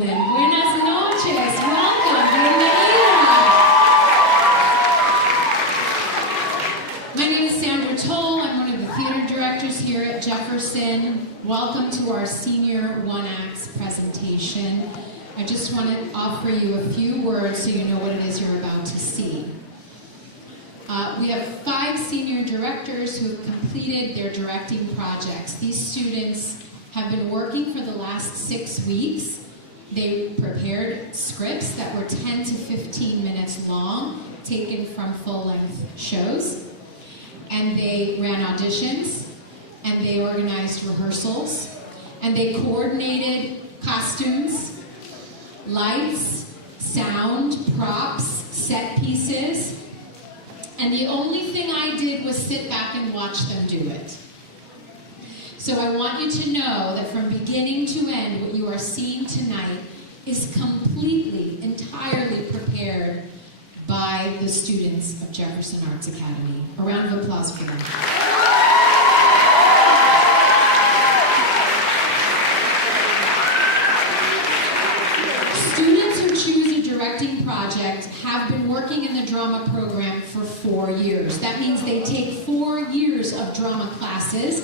gentlemen, buenas noches, welcome, bienvenida. My name is Sandra Toll. I'm one of the theater directors here at Jefferson. Welcome to our senior one acts presentation. I just want to offer you a few words so you know what it is you're about to see. We have 5 senior directors who have completed their directing projects. These students have been working for the last 6 weeks. They prepared scripts that were 10 to 15 minutes long, taken from full-length shows. And they ran auditions, and they organized rehearsals, and they coordinated costumes, lights, sound, props, set pieces. And the only thing I did was sit back and watch them do it. So I want you to know that from beginning to end, what you are seeing tonight is completely, entirely prepared by the students of Jefferson Arts Academy. A round of applause for them. Students who choose a directing project have been working in the drama program for 4 years. That means they take 4 years of drama classes,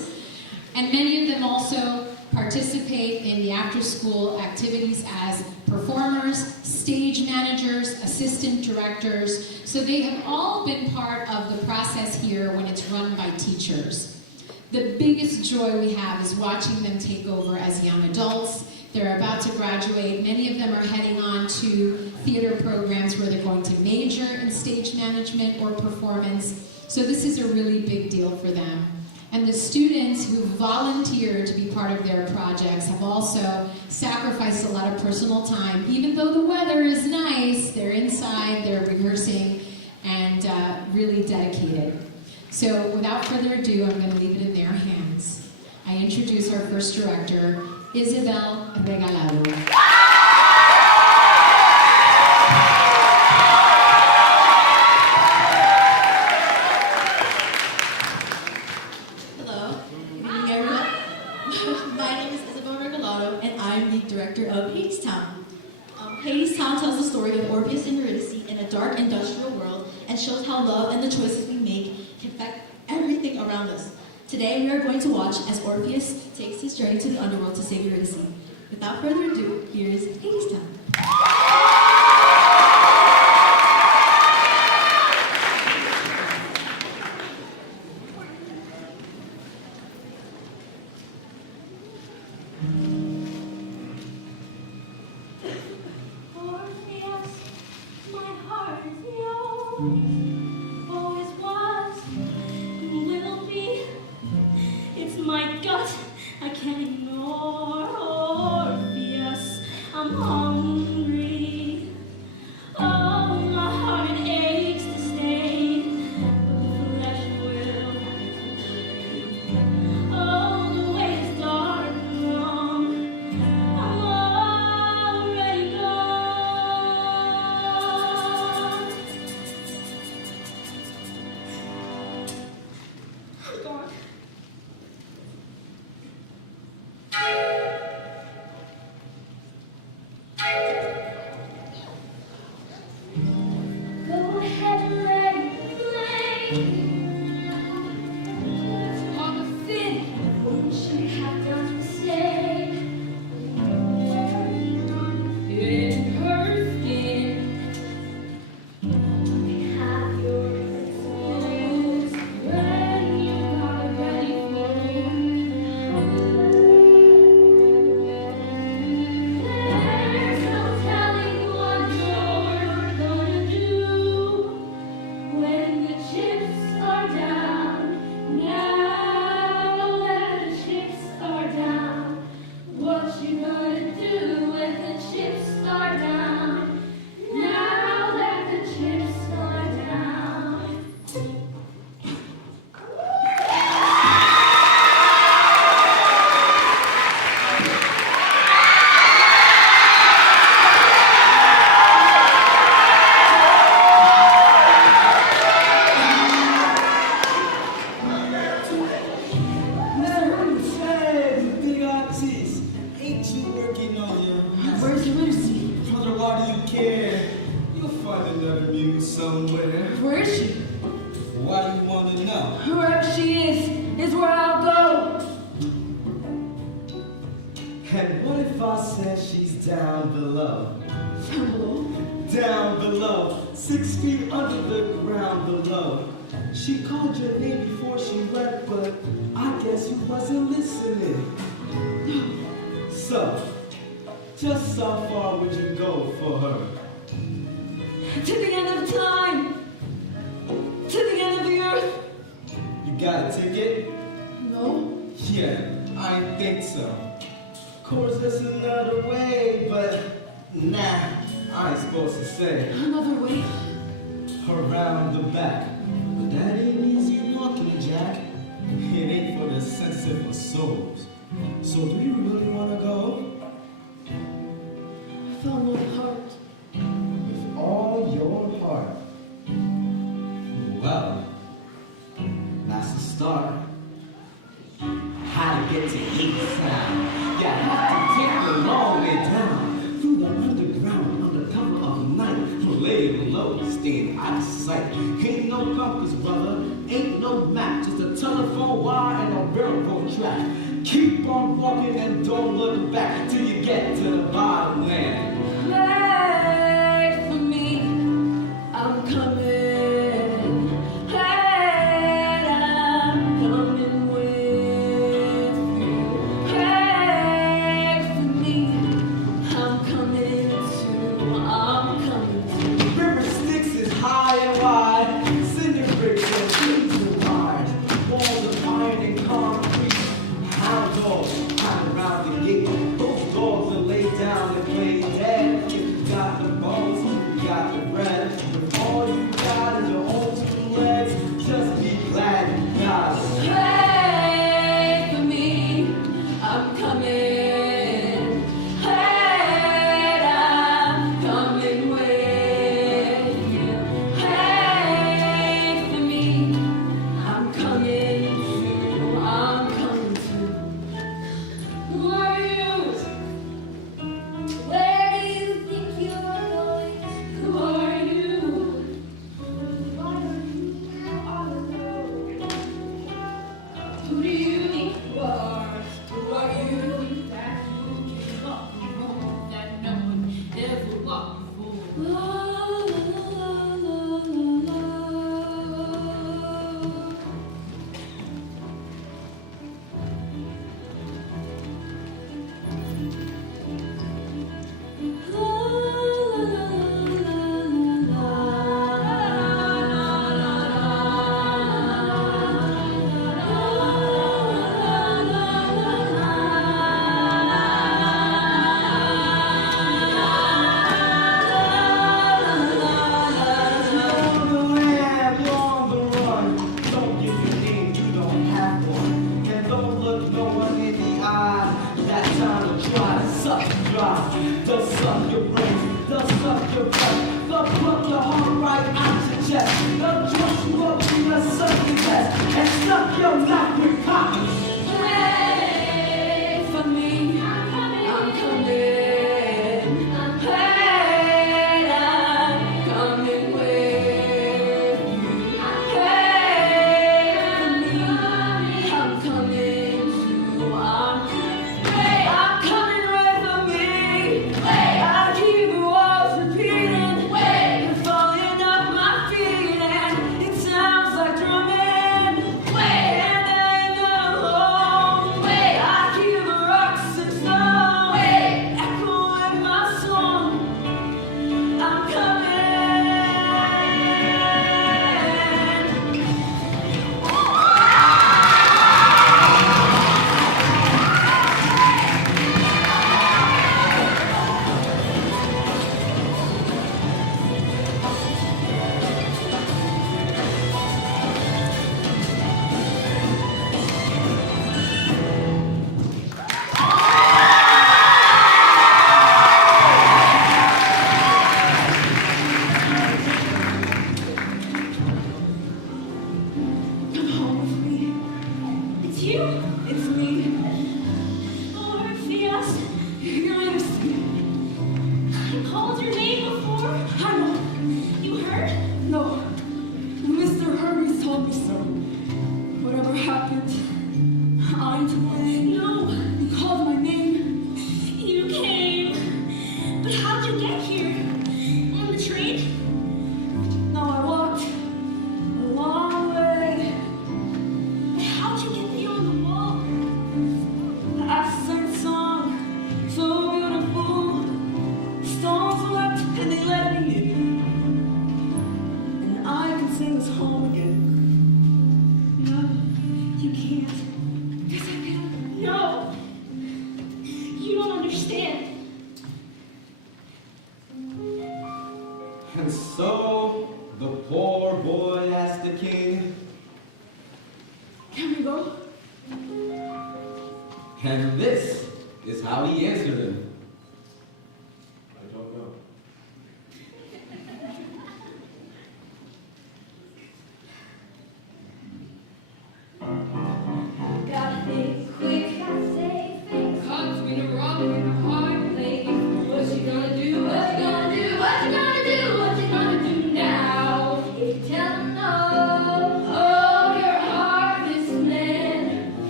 and many of them also participate in the after-school activities as performers, stage managers, assistant directors. So they have all been part of the process here when it's run by teachers. The biggest joy we have is watching them take over as young adults. They're about to graduate. Many of them are heading on to theater programs where they're going to major in stage management or performance. So this is a really big deal for them. And the students who volunteer to be part of their projects have also sacrificed a lot of personal time. Even though the weather is nice, they're inside, they're rehearsing, and really dedicated. So without further ado, I'm going to leave it in their hands. I introduce our first director, Isabel Regalado. Director of Hadestown. Hadestown tells the story of Orpheus and Eurydice in a dark industrial world and shows how love and the choices we make can affect everything around us. Today we are going to watch as Orpheus takes his journey to the underworld to save Eurydice. Without further ado, here is Hadestown. Always was, will be. It's my gut, I can't ignore. Orpheus, I'm hungry. says she's down below. Down below? Down below, 6 feet under the ground below. She called your name before she went, but I guess you wasn't listening. So, just how far would you go for her? To the end of time. To the end of the earth. You got a ticket? No. Yeah, I think so. Of course, there's another way, but nah, I ain't supposed to say. Another way. Around the back. But that ain't easy walking, Jack. It ain't for the sensitive souls. So do you really want to go? I felt my heart. With all your heart. Well, that's the start. How to get to Hadestown. You have to take the long way down. Through the underground, under cover of night. Laying low, staying out of sight. Ain't no compass, brother. Ain't no map. Just a telephone wire and a railroad track. Keep on walking and don't look back till you get to the bottom land. Wait for me, I'm coming. Hey, I'm coming with you. Wait for me, I'm coming too. I'm coming too. River Styx is high and wide. Cinder bricks and trees and wires. Walls of iron and concrete. Hound dogs hide around the gate. Those dogs are laid down and play dead. If you got the bones, you got the bread. If all you got is your own 2 legs, just be glad you got it. Wait for me, I'm coming. Hey, I'm coming with you. Wait for me, I'm coming too. I'm coming too. Who are you? Where do you think you're going? Who are you? Why are you all alone? Who do you think you are? Who are you that you can walk the road that no one ever walked before? La, la, la, la, la, la. On the land, on the run. Don't give your name, you don't have one. And don't look no one in the eye. That time to try to suck you dry. They'll suck your brains, they'll suck your breath. They'll pluck your heart right out your chest. They'll dress you up to your sucking test and stuff your mouth with cotton. Wait for me, I'm coming. Hey, I'm coming with you. Wait for me, I'm coming too. I'm coming with me. I keep the walls repeating. I'm falling off my feet and it sounds like drumming. And I am not alone. I hear the rocks and stone echo in my song. I'm coming. Come home with me. It's you. It's me. Orpheus, You're innocent. I called your name before. I know. You heard? No. Mr. Hermes told me so. Whatever happened, I'm to blame. No. You called my name. You came And this is how he answered him. I don't know. Gotta think quick, gotta say things. Caught between a rock and a hard place. What you gonna do? What you gonna do? What you gonna do? What you gonna do now? If you tell them no, oh, you're a heartless man.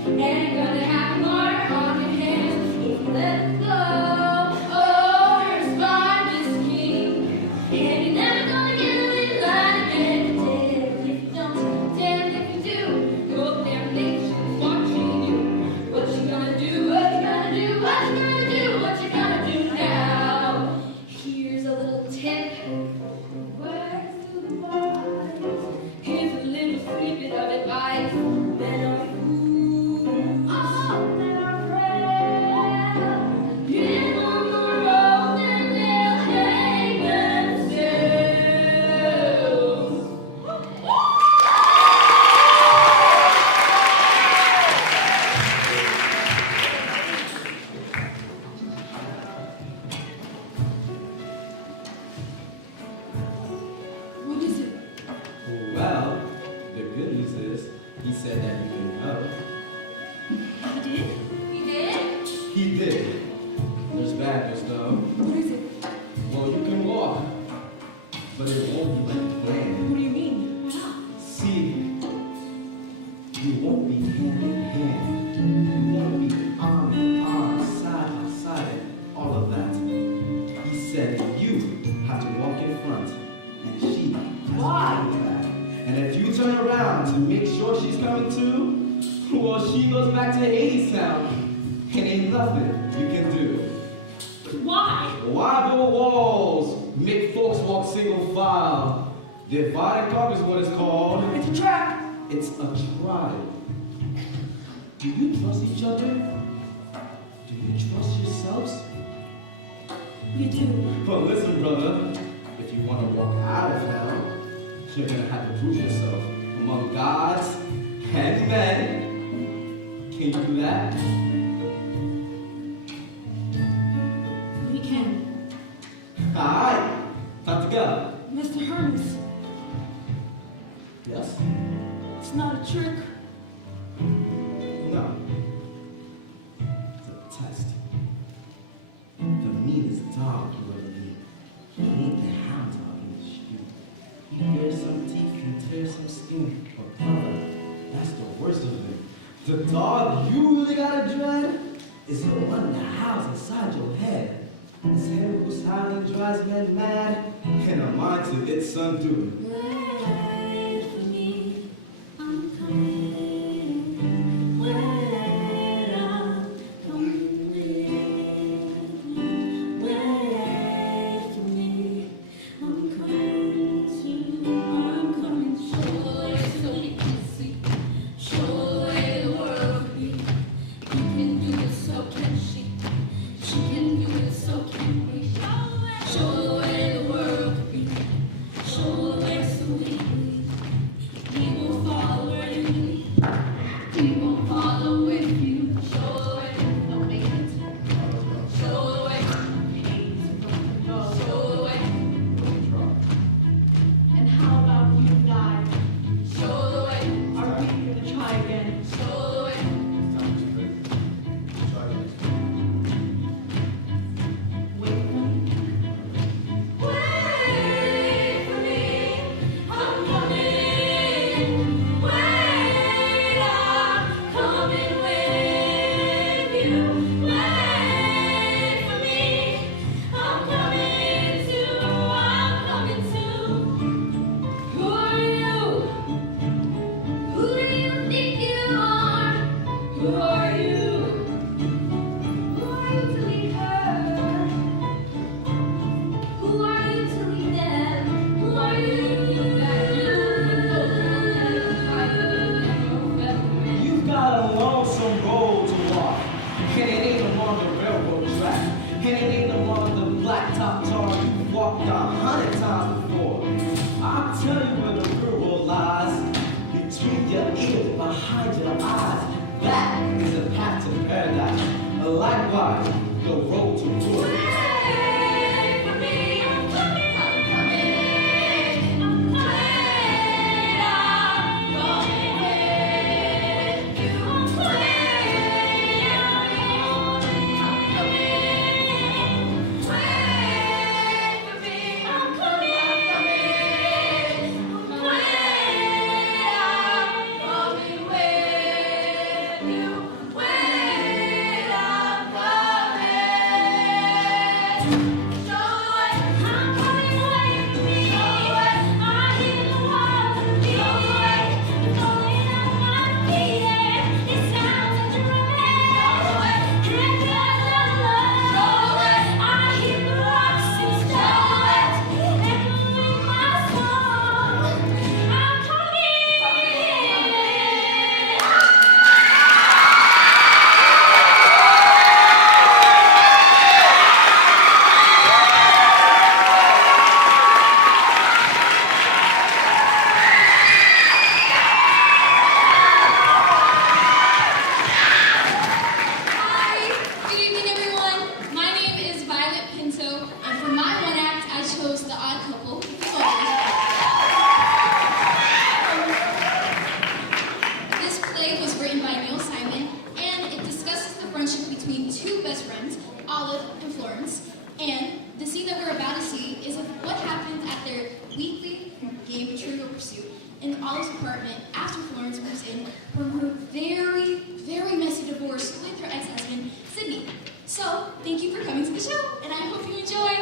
And you're gonna have martyr on your hands if you let them go. Oh, you're a spineless king. And you're never gonna get a little line again. Damn if you don't, damn if you do. Your damn nation's watching you. What you gonna do? What you gonna do? What you gonna do? What you gonna do now? Here's a little tip. Words to the wise. Here's a little snippet of advice. Men are fools. Oh, men are frail. Get on the road and they'll hang themselves. What is it? Well, the good news is he said that you can help. He did? He did? He did. There's bad news though. What is it? Well, you can walk, but it won't be like planned. What do you mean? Why not? See, you won't be hand in hand. You won't be arm in arm, side by side, all of that. He said you have to walk in front, and she has to walk in back. And if you turn around to make sure she's coming too, well, she goes back to Hadestown, and ain't nothing you can do. Why? Why build walls? Make folks walk single file. Divide and conquer is what it's called. It's a trap. It's a tribe. Do you trust each other? Do you trust yourselves? We do. Well, listen, brother. If you want to walk out of hell, you're gonna have to prove yourself among gods and men. Can you do that? We can. Alright, time to go. Mr. Hermes, Yes? it's not a trick. No. It's a test. The meanest dog you ever meet. He ain't the hound dog in the street. He bears some teeth and tears some skin. But brother, that's the worst of it. The dog you really gotta dread is the one that howls inside your head. His head whose howling drives men mad, and a mind to its undoing. Wait for me, I'm coming. Wait, I'm coming with you. Wait for me, I'm coming too. I'm coming. Show the way so we can see. Show the way the world can be. You can do it, so can she. She can do it, so can we. Show the way the world can be. Show the way so we can. We will follow where you lead. We will follow with you. Show the way, no make it. Show the way, show the way. And how about you die? Show the way. Are we gonna try again? Show the way. Wait for me. Wait for me. I'm coming. Wait, I'm coming with you. Wait for me. I'm coming too. I'm coming too. Who are you? Who do you think you are? Who are you? Who are you to lead her? Who are you to lead them? Who are you? You've got a lonesome road to walk, and it ain't along the railroad track, and it ain't along the blacktop tar you've walked 100 times before. I'll tell you where the real world lies, between your ears, behind your eyes. That is a path to paradise. ride, go road to road. Wait for me, I'm coming, I'm coming, I'm coming, I'm going with you. I'm coming, I'm coming. Wait for me, I'm coming, I'm coming, I'm coming, I'm with you. Wait, I'm coming. Hi, good evening everyone. My name is Violet Pinto, and for my one act, I chose The Odd Couple. This play was written by Neil Simon, and it discusses the friendship between two best friends, Olive and Florence. And the scene that we're about to see is of what happens at their weekly game Trivial Pursuit in Olive's apartment after Florence moves in from her very, very messy divorce with her ex-husband, Sydney. So, thank you for coming to the show, and I hope you enjoy.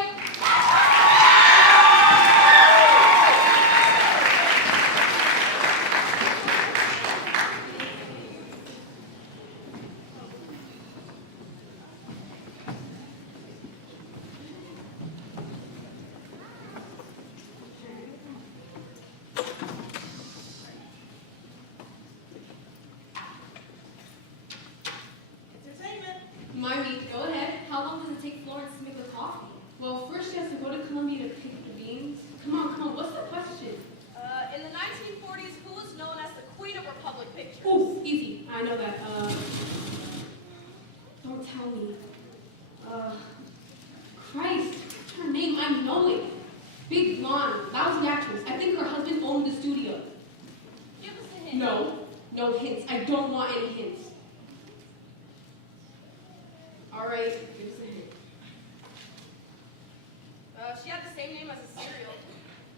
Entertainment. Marmy, go ahead. How long does it take Florence to make the coffee? Well, first she has to go to Columbia to pick the beans. Come on, what's the question? In the 1940s, who was known as the Queen of Republic Pictures? Ooh, easy. I know that. Don't tell me. Christ, what's her name? I know it. Big blonde, lousy actress. I think her husband owned the studio. Give us a hint. No hints. I don't want any hints. All right, give us a hint. She had the same name as a cereal.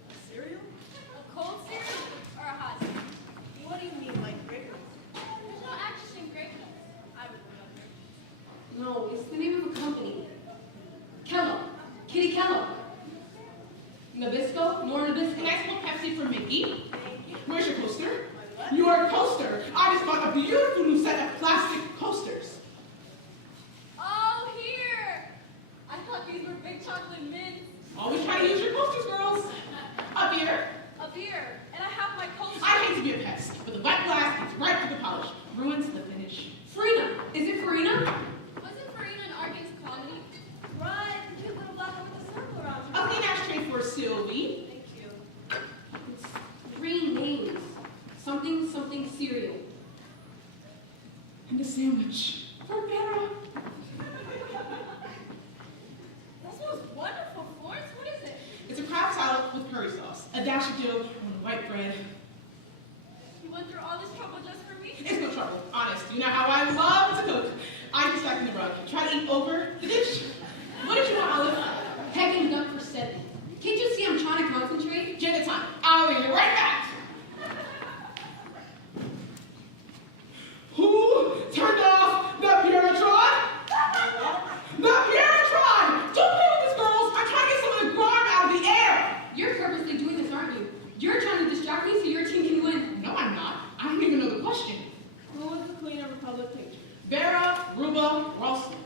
A cereal? A cold cereal or a hot cereal? What do you mean, like Great Gatsby? There's no actress named Great Gatsby. I would remember. No, it's the name of a company. Kellogg. Kitty Kellogg. Nabisco? Nor Nabisco. Can I smell Pepsi for Mickey? Thank you. Where's your coaster? My what? Your coaster. I just bought a beautiful new set of plastic coasters. Oh, here! I thought these were big chocolate mints. Always try to use your coasters, girls. Up here. A beer. And I have my coaster. I hate to be a pest, but the wet glass gets right to the polish. Ruins the finish. Farina. Is it Farina? Wasn't Farina an Argus comedy? Right, the cute little black one with a circle around A her. clean ashtray for Sylvie. Thank you. It's 3 names. Something cereal. And a sandwich for Vera. That smells wonderful, Florence. What is it? It's a crab salad with curry sauce, a dash of dill on white bread. You went through all this trouble just for me? It's no trouble, honest. You know how I love to cook. I just like in the rug. Try to eat over the dish. What did you want, Olive? Pegging duck for 7. Can't you see I'm trying to concentrate? Jenna time. I'll be right back. Who turned off the Puritron? The Puritron! Don't play with this, girls. I'm trying to get some of the grime out of the air. You're purposely doing this, aren't you? You're trying to distract me so your team can win. No, I'm not. I don't even know the question. Who was the Queen of Republic Pictures? Vera, Ruba, Ralston.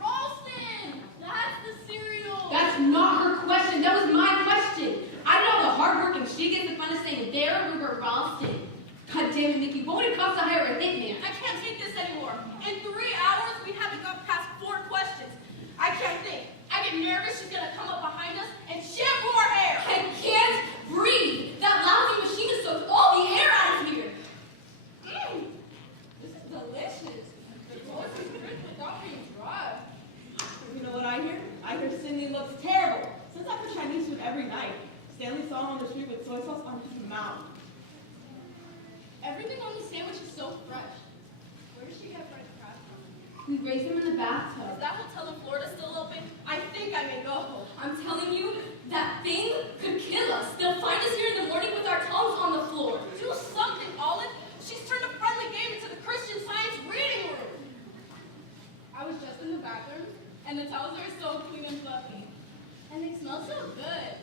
Ralston! That's the cereal! That's not her question. That was my question. I know the hard work and she gets the fun of saying Dara River Ralston. God damn it, Nikki. What would it cost to hire a hitman? I can't take this anymore. In 3 hours, we haven't got past 4 questions. I can't think. I get nervous she's gonna come up behind us and shampoo our hair. I can't breathe. That lousy machine has sucked all the air out of here. This is delicious. The toast is rich without being dry. her Cindy looks terrible. Since I put Chinese food every night. Stanley saw him on the street with soy sauce on his mouth. Everything on the sandwich is so fresh. Where does she get fresh crab from? We raised them in the bathtub. Is that hotel in Florida still open? I think I may go. I'm telling you, that thing could kill us. They'll find us here in the morning with our tongues on the floor. Do something, Olive. She's turned a friendly game into the Christian Science reading room. I was just in the bathroom, and the towels are so clean and fluffy. And they smell so good.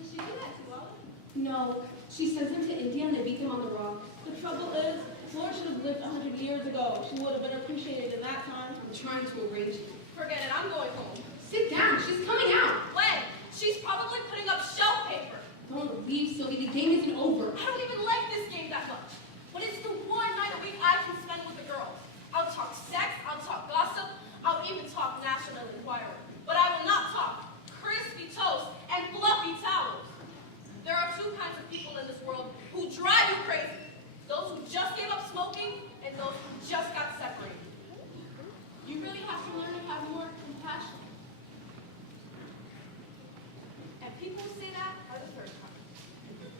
Does she do that too, Olive? No, she sends them to India and they beat them on the rocks. The trouble is, Florence should have lived 100 years ago. She would have been appreciated in that time. I'm trying to arrange it. Forget it, I'm going home. Sit down, she's coming out. When? She's probably putting up shelf paper. Don't leave, Sylvie, the game isn't over. I don't even like this game that much. But it's the one night a week I can spend with the girls. I'll talk sex, I'll talk gossip, I'll even talk National Enquirer. But I will not talk crispy toast and fluffy towels. There are two kinds of people in this world who drive you crazy. Those who just gave up smoking and those who just got separated. You really have to learn to have more compassion. And people who say that are the third kind.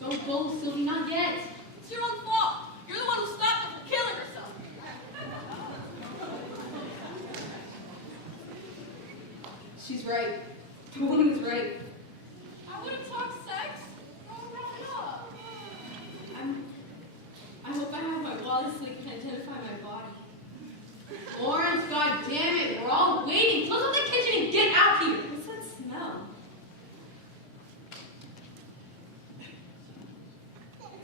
Don't go, Sylvie, not yet. It's your own fault. You're the one who stopped her from killing herself. She's right. The woman is right. I wouldn't talk sex. Don't wrap it up. I hope I have my wallet so we can identify my body. Lawrence, goddammit, we're all waiting. Close up the kitchen and get out here. What's that smell?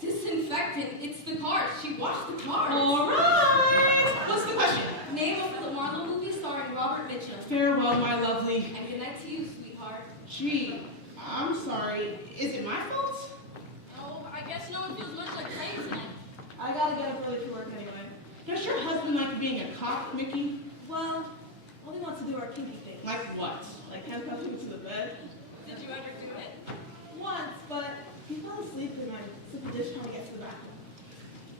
Disinfectant. It's the cars. She washed the cars. All right. What's the question? Name of the Marlowe movie starring Robert Mitchum. Farewell, my lovely. And good night to you, sweetheart. Gee, I'm sorry. Is it my fault? Oh, I guess no one feels much like praying tonight. I gotta get up early for work anyway. Does your husband like being a cop, Mickey? Well, all he wants to do are kinky things. Like what? Like handcuff him to the bed? Did you ever do it? Once, but he fell asleep in my simple dish trying to get to the bathroom.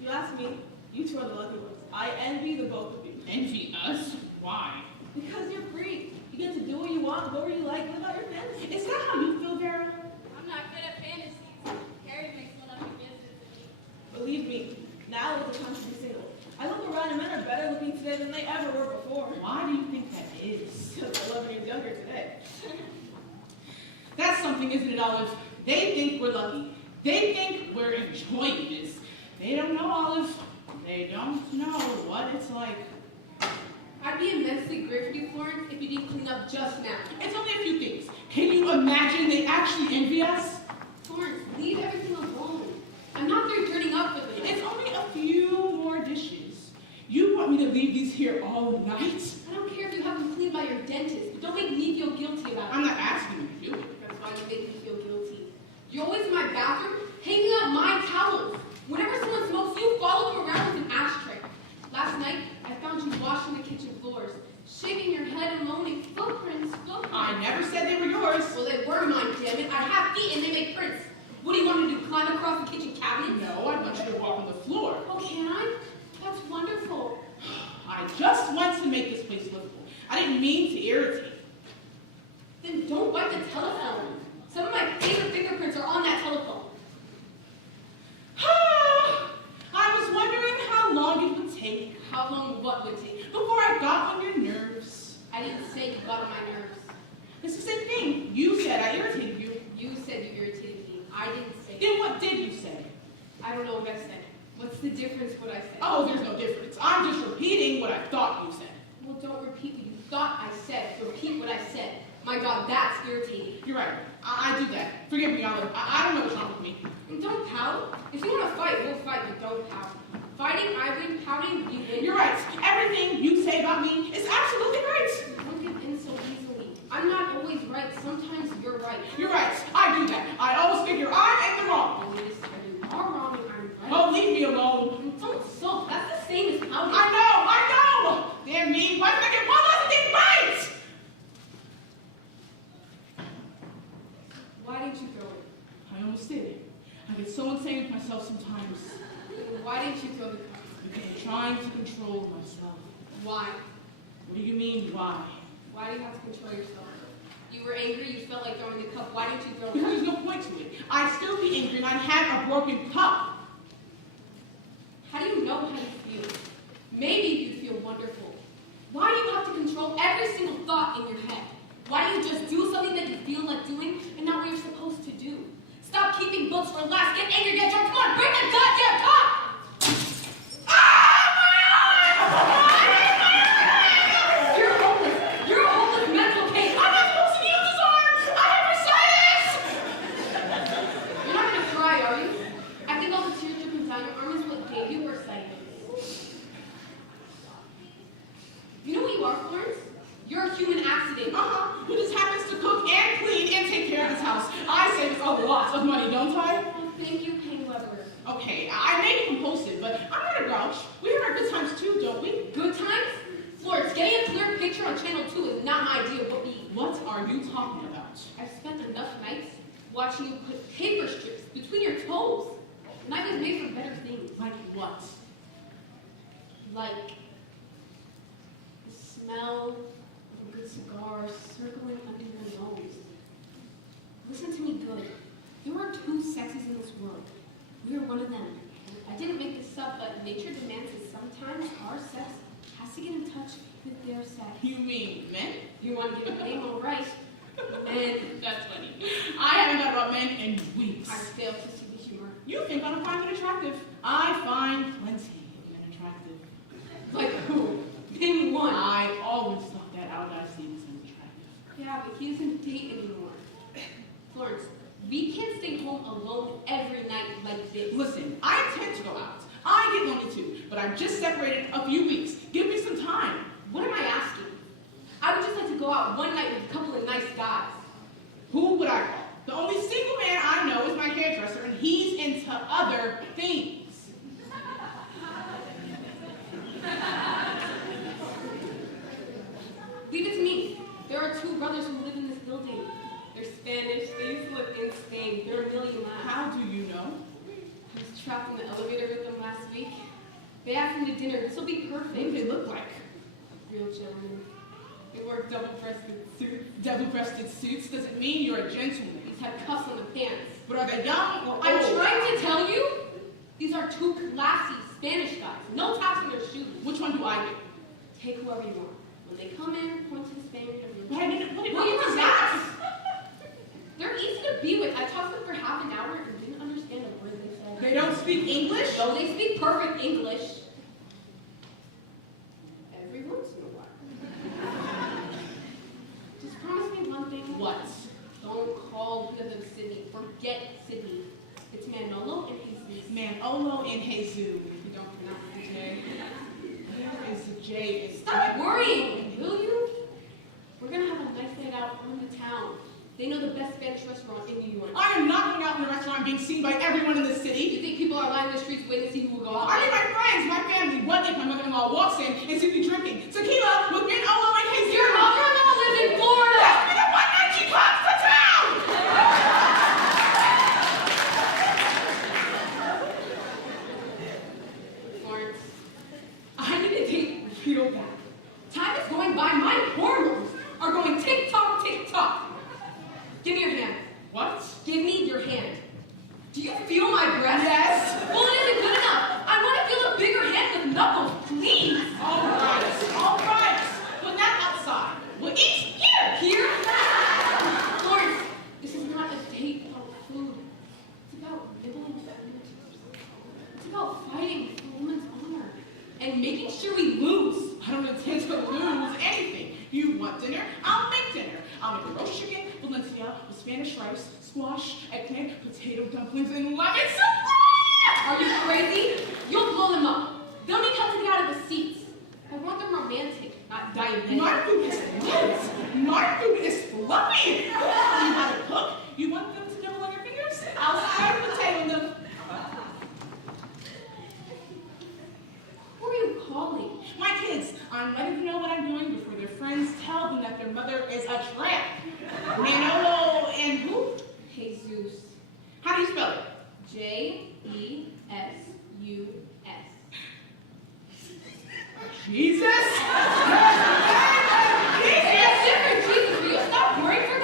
You ask me, you two are the lucky ones. I envy the both of you. Envy us? Why? Because you're free. You get to do what you want, go where you like, live out your fantasy. Is that how you feel, Vera? I'm not good at fantasies. Harry makes one up and gives it to me. Believe me, now is the time to be single. I look around and men are better looking today than they ever were before. Why do you think that is? Because they're 11 years younger today. That's something, isn't it, Olive? They think we're lucky. They think we're enjoying this. They don't know, Olive. They don't know what it's like. I'd be immensely grateful to you, Florence, if you didn't clean up just now. It's only a few things. Can you imagine they actually envy us? Florence, leave everything alone. I'm not there turning up with it. It's only a few more dishes. You want me to leave these here all night? I don't care if you have them cleaned by your dentist, but don't make me feel guilty about it. I'm not asking you to do it. That's why you make me feel guilty. You're always in my bathroom, hanging out my towels. Whenever someone smokes, you follow them around with an ashtray. Last night, I found you washing the kitchen floors, shaking your head and moaning, footprints, footprints. I never said they were yours. Well, they were mine, damn it. I have feet and they make prints. What do you want me to do, climb across the kitchen cabinet? No, I want you to walk on the floor. Oh, can I? That's wonderful. I just want to make this place livable. I didn't mean to irritate. Then don't wipe the telephone. Some of my favorite fingerprints are on that telephone. I was wondering how long it would take How long what would take? before I got on your nerves. I didn't say you got on my nerves. It's the same thing. You said I irritated you. You said you irritated me. I didn't say. Then what did you say? I don't know what I said. What's the difference what I said? Oh, there's no difference. I'm just repeating what I thought you said. Well, don't repeat what you thought I said. Repeat what I said. My God, that's irritating. You're right. I do that. Forgive me, Olive. I don't know what's wrong with me. And don't pout. If you want to fight, we'll fight, but don't pout. Fighting, I win. Pouting, you win. You're right. Everything you say about me is absolutely right. Don't give in so easily. I'm not always right. Sometimes you're right. You're right. I do that. I always figure I'm in the wrong. Only this time you are wrong and I'm right. Oh, leave me alone. And don't sulk. That's the same as pouting. I know. Damn me. Why did I get one last thing right? Why didn't you throw it? I almost did. I get so insane with myself sometimes Why didn't you throw the cup? because I'm trying to control myself. Why? What do you mean, why? Why do you have to control yourself? You were angry, you felt like throwing the cup. Why didn't you throw Because it? there's no point to it. I'd still be angry and I'd have a broken cup. How do you know how you feel? Maybe you feel wonderful. Why do you have to control every single thought in your head? Why don't you just do something that you feel like doing and not what you're supposed to do? Stop keeping books for last. Get angry, get drunk. Come on, bring the goddamn cup! You're hopeless. You're a hopeless mental case. I'm not supposed to use this arm. I have bursitis. You're not gonna cry, are you? I think all the tears dripping down your arm is what gave you bursitis. You know what you are, Florence? You're a human accident. Who just happens to cook and clean and take care of this house. I save a lot of money, don't I? Oh, thank you, Payweber. Okay, I may be compulsive, but I'm not a grouch. We have our good times too, don't we? Good times? Florence, getting a clear picture on Channel 2 is not my idea of what we eat. What are you talking about? I've spent enough nights watching you put paper strips between your toes. Life is made for better things. Like what? Like the smell of a good cigar circling under your nose. Listen to me good. There are two sexes in this world. We are one of them. I didn't make this up, but nature demands that sometimes our sex has to get in touch with their sex. You mean men? You want to get the name all right? Men. That's funny. I haven't thought about men in weeks. I fail to see the humor. You think I don't find it attractive. I find plenty of men attractive. Like who? Name one. I always thought that Aldi Stevens was attractive. Yeah, but he doesn't date anymore. Florence, we can't stay home alone every night like this. Listen, I intend to go out. I get lonely too, but I've just separated a few weeks. Give me some time. What am I asking? I would just like to go out one night with a couple of nice guys. Who would I call? The only single man I know is my hairdresser, and he's into other things. Leave it to me. There are two brothers who live in this building. They're Spanish. They used to live in Spain. They're a million miles. How do you know? I was trapped in the elevator with them last week. They asked me to dinner. This will be perfect. What do they look like? Real gentlemen. They wore double-breasted suits. Double-breasted suits doesn't mean you're a gentleman. These had cuffs on the pants. But are they young or old? I'm trying to tell you, these are two classy Spanish guys. No taps on their shoes. Which one do I get? Take whoever you want. When they come in, point to the Spaniard of your What is that? They're easy to be with. I talked to them for half an hour and didn't understand a word they said. They don't speak English? No, they speak perfect English. Every once in a while. Just promise me one thing. What? Don't call one of them Sydney. Forget Sydney. It's Manolo and Jesus. Manolo and Jesus. You don't pronounce the J. Where is the J? Stop worrying, will you? We're gonna have a nice night out in the town. They know the best Spanish restaurant in New York. I am not going out in the restaurant being seen by everyone in the You city. think people are lining the streets waiting to see who will go out? I mean my friends, my family. What if my mother-in-law walks in and sees me drinking tequila with Manolo and Jesus? Your mother-in-law lives in Florida! That's me the one night she comes to town! Florence, I need a date real bad. Time is going by. My hormones are going tick-tock, tick-tock. Give me your hand. What? Give me your hand. Do you feel my breath? Yes. Well, it isn't good enough. I want to feel a bigger hand with knuckles, please. All right. But not outside. We'll eat here. Here? Florence, this is not a date about food. It's about nibbling food. It's about fighting for a woman's honor and making sure we lose. I don't intend to lose anything. You want dinner? I'll make dinner. I'll make a roast chicken, Valencia, with Spanish rice, squash, eggplant, potato dumplings, and lemon soup. Are you crazy? You'll blow them up. They'll need help to get out of the seats. I want them romantic, not diabetic. My food is light. My food is fluffy. You know how to cook. You want them to nibble on your fingers? I'll fry the potato in them. Who are you calling? My kids, I'm letting them know what I'm doing before their friends tell them that their mother is a tramp. Manolo and who? Jesus. How do you spell it? J-E-S-U-S. Jesus? It's different, Jesus. Will you stop worrying for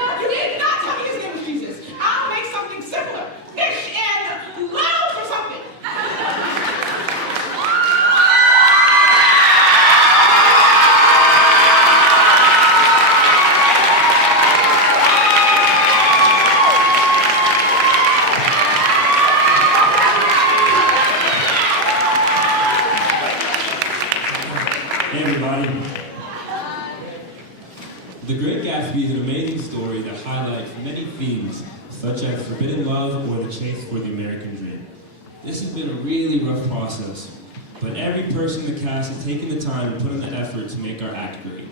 Hey everybody. The Great Gatsby is an amazing story that highlights many themes, such as forbidden love or the chase for the American dream. This has been a really rough process, but every person in the cast has taken the time and put in the effort to make our act great.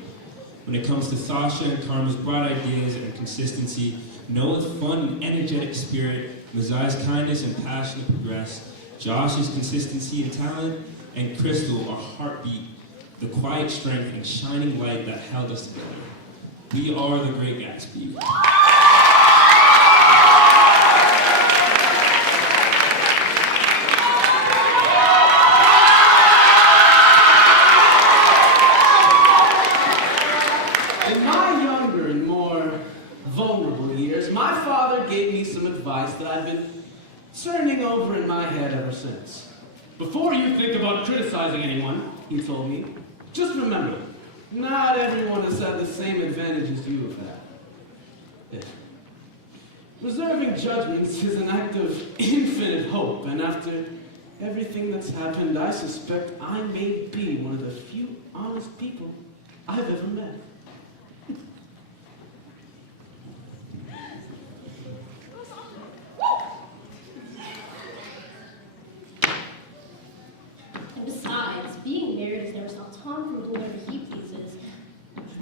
When it comes to Sasha and Karma's bright ideas and consistency, Noah's fun and energetic spirit, Mazai's kindness and passion to progress, Josh's consistency and talent, and Crystal, our heartbeat, the quiet strength and shining light that held us together. We are the Great Gatsby. In my younger and more vulnerable years, my father gave me some advice that I've been turning over in my head ever since. Before you think about criticizing anyone, he told me, just remember, not everyone has had the same advantages you have had. Yeah. Reserving judgments is an act of infinite hope, and after everything that's happened, I suspect I may be one of the few honest people I've ever met. And besides, being married has never stopped Tom from doing whatever he pleases.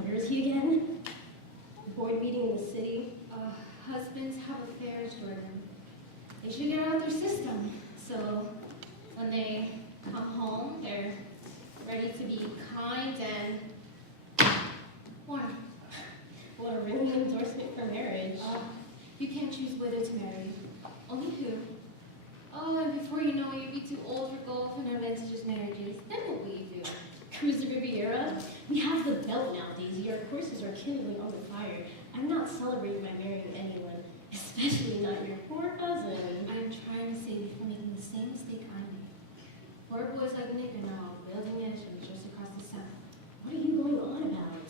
Where is he again? Board meeting in the city. Husbands have affairs, Jordan. They should get out of their system. So when they come home, they're ready to be kind and warm. What a ringing endorsement for marriage. You can't choose whether to marry. Only who. Oh, and before you know it, you'll be too old for golf and our litigious marriages. Then what will you do? Cruise the Riviera? We have the belt nowadays. Your courses are kindling on the fire. I'm not celebrating my marrying anyone, especially not your poor cousin. I'm trying to save you from making the same mistake I made. Poor boys like Nick are now building mansions just across the Sound. What are you going on about?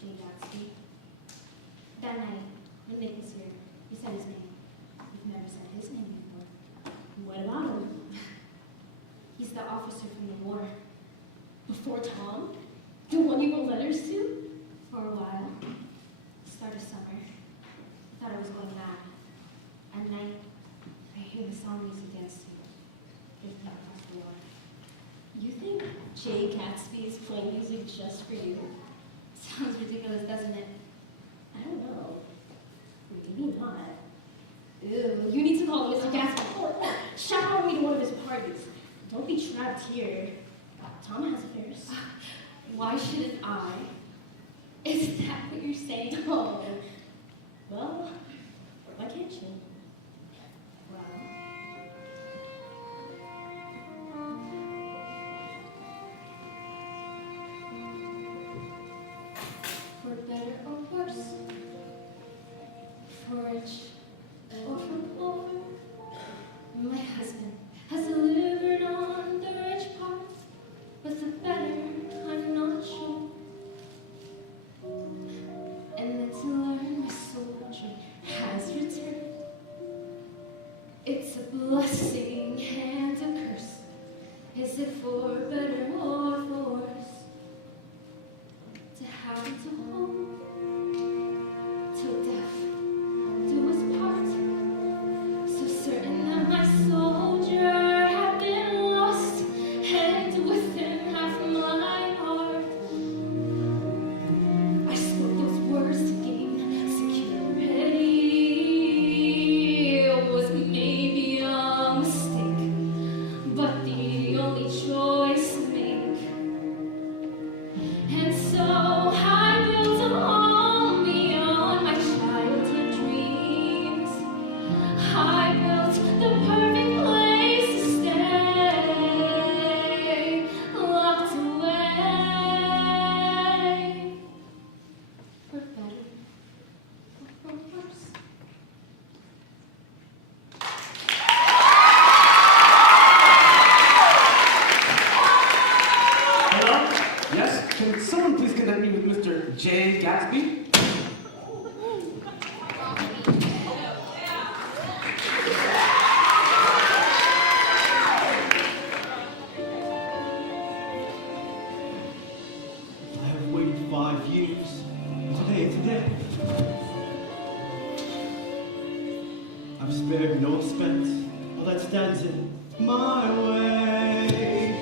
Jay Gatsby. That night, when Nick was here, he said his name. You've never said his name before. What about him? He's the officer from the war. Before Tom? The one you wrote letters to? For a while. Start of summer. Thought I was going mad. At night, I hear the song music against you. It's not across the water. You think Jay Gatsby is playing music just for you? Sounds ridiculous, doesn't it? I don't know. Maybe not. Ew, you need to call Mr. Gatsby. Chaperone me to one of his parties. Don't be trapped here. Tom has affairs. Why shouldn't I? Is that what you're saying? Oh, well, why can't you? For better or worse, for rich or for poor, my husband has delivered on the rich part, but the better, I'm not sure. And then to learn my soldier has returned. It's a blessing and a curse. Is it for better or for worse? To have to hold till death do us part. So certain that my soldier had been lost, and with him half my heart. I spoke those words to gain security. It was maybe a mistake, but the only choice to make. And so I built a home beyond my childhood dreams. I built the perfect place to stay, locked away. For better or for worse. Hello? Yes? Can someone please connect me with Mr. J. Gatsby? I've spared no expense, all that stands in my way.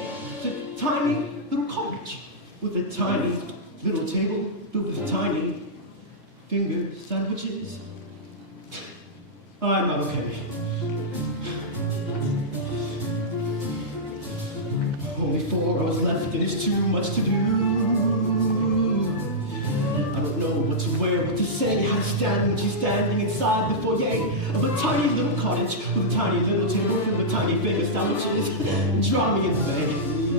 It's a tiny little cottage with a tiny little table filled with tiny finger sandwiches. I'm not okay. Only 4 hours left and it's too much to do. I don't know what to wear, what to say, how to stand when she's standing inside the foyer of a tiny little cottage with a tiny little table with tiny finger sandwiches. Draw me in the bed.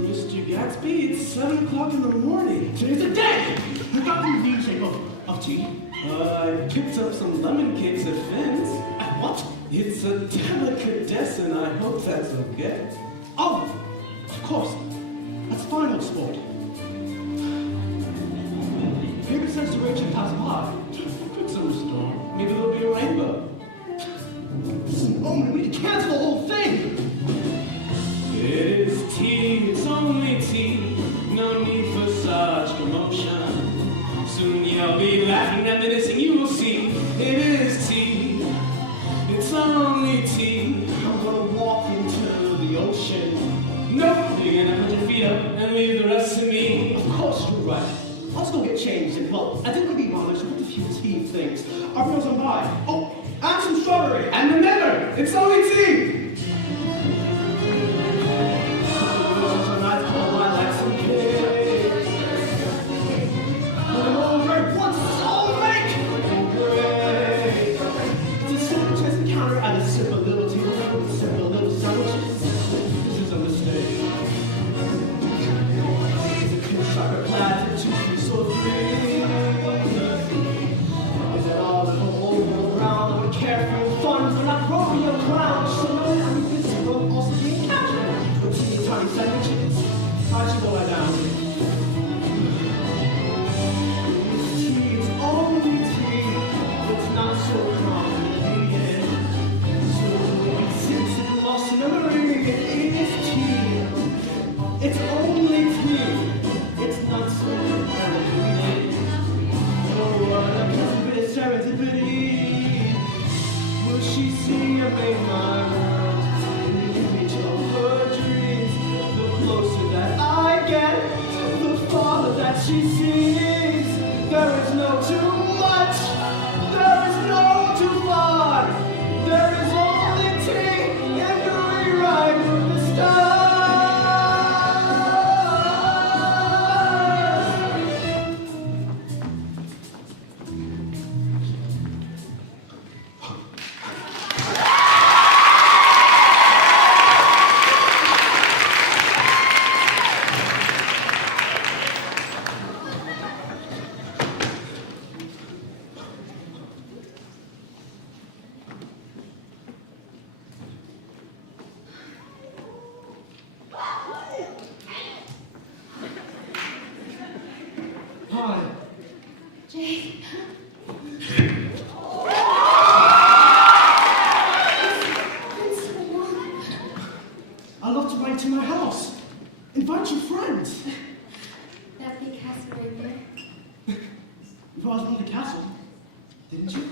Mr. Gatsby, it's 7 o'clock in the morning. Today's a day! I got the new shape of tea. I picked up some lemon cakes at Finn's. What? It's a delicatessen, I hope that's okay. Oh, of course. That's fine, old sport. Paper says the raging pass by. Quick summer storm. Maybe there'll be a rainbow. This is a moment we need to cancel the whole thing. It is tea, it's only tea. No need for such commotion. Soon you'll be laughing and menacing, you will see. It is tea, it's only tea. I'm gonna walk into the ocean. Nope, you're gonna put your feet up and leave the rest to me. Of course, you're right. I'll just go get changed and, well, I didn't want to be bothered, so with a few tea things. Our meals on by. Oh, and some strawberry. And remember, it's only tea! Tonight, oh, I like some cake. When I'm over, once it's all make great. Just sit at the counter and a sip a little tea, sip a little sandwiches. This is a mistake. It's a pinstripe plaid, 2 piece or 3. Is that all the whole world round? I'm carefree fun, but not Romeo clowns. So no, I'm visible, also being casual. With teeny tiny sandwiches, I should go lie down. It's tea, it's only tea. It's not so complicated. So since it lost in a memory, it is tea. It's only tea. It's not so complicated. Oh, what a bit of serendipity. Will she see I made my world? Reach of her dreams. The closer that I get, the farther that she sees. There is no too much. There is no too far. There is only tea and the rewrite of the stars. Hi. Jake, I'd love to invite you to my house. Invite your friends. that big castle right there. You brought us to the castle, didn't you?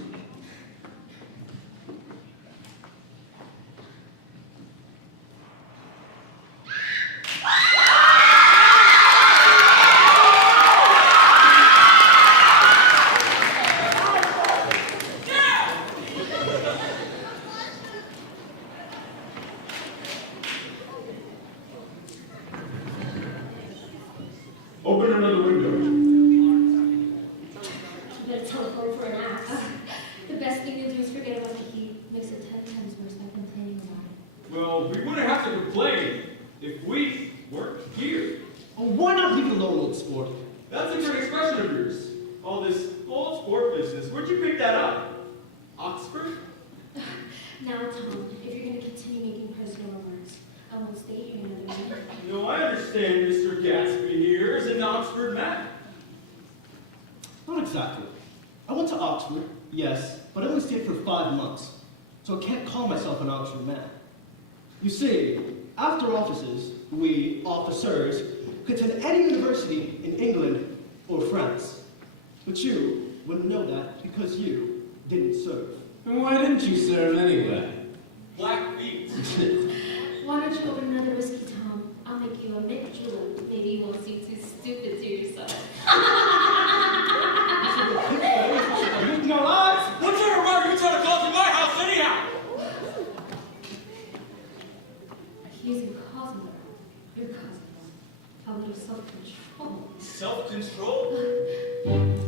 Open another window. Better teleport for an axe. The best thing to do is forget about the heat. Makes it 10 times worse. I've been complaining about it. Well, we wouldn't have to complain if we weren't here. Oh, why not leave it alone, old sport? That's a great expression of yours. All this old sport business. Where'd you pick that up? Oxford? Now, Tom, if you're going to continue making personal remarks, I won't stay here another minute. No, I understand Mr. Gatsby here is an Oxford man. Not exactly. I went to Oxford, yes, but I only stayed for 5 months, so I can't call myself an Oxford man. You see, after offices, we, officers, could attend any university in England or France. But you wouldn't know that because you didn't serve. And why didn't you serve anyway? Black beans. Why don't you open another whiskey, Tom? I'll make you a mint julep. Maybe you won't seem too stupid to yourself. No lies. What sort of murder you trying to cause in my house anyhow? He's your cousin. Your cousin. Have a little self-control. Self-control?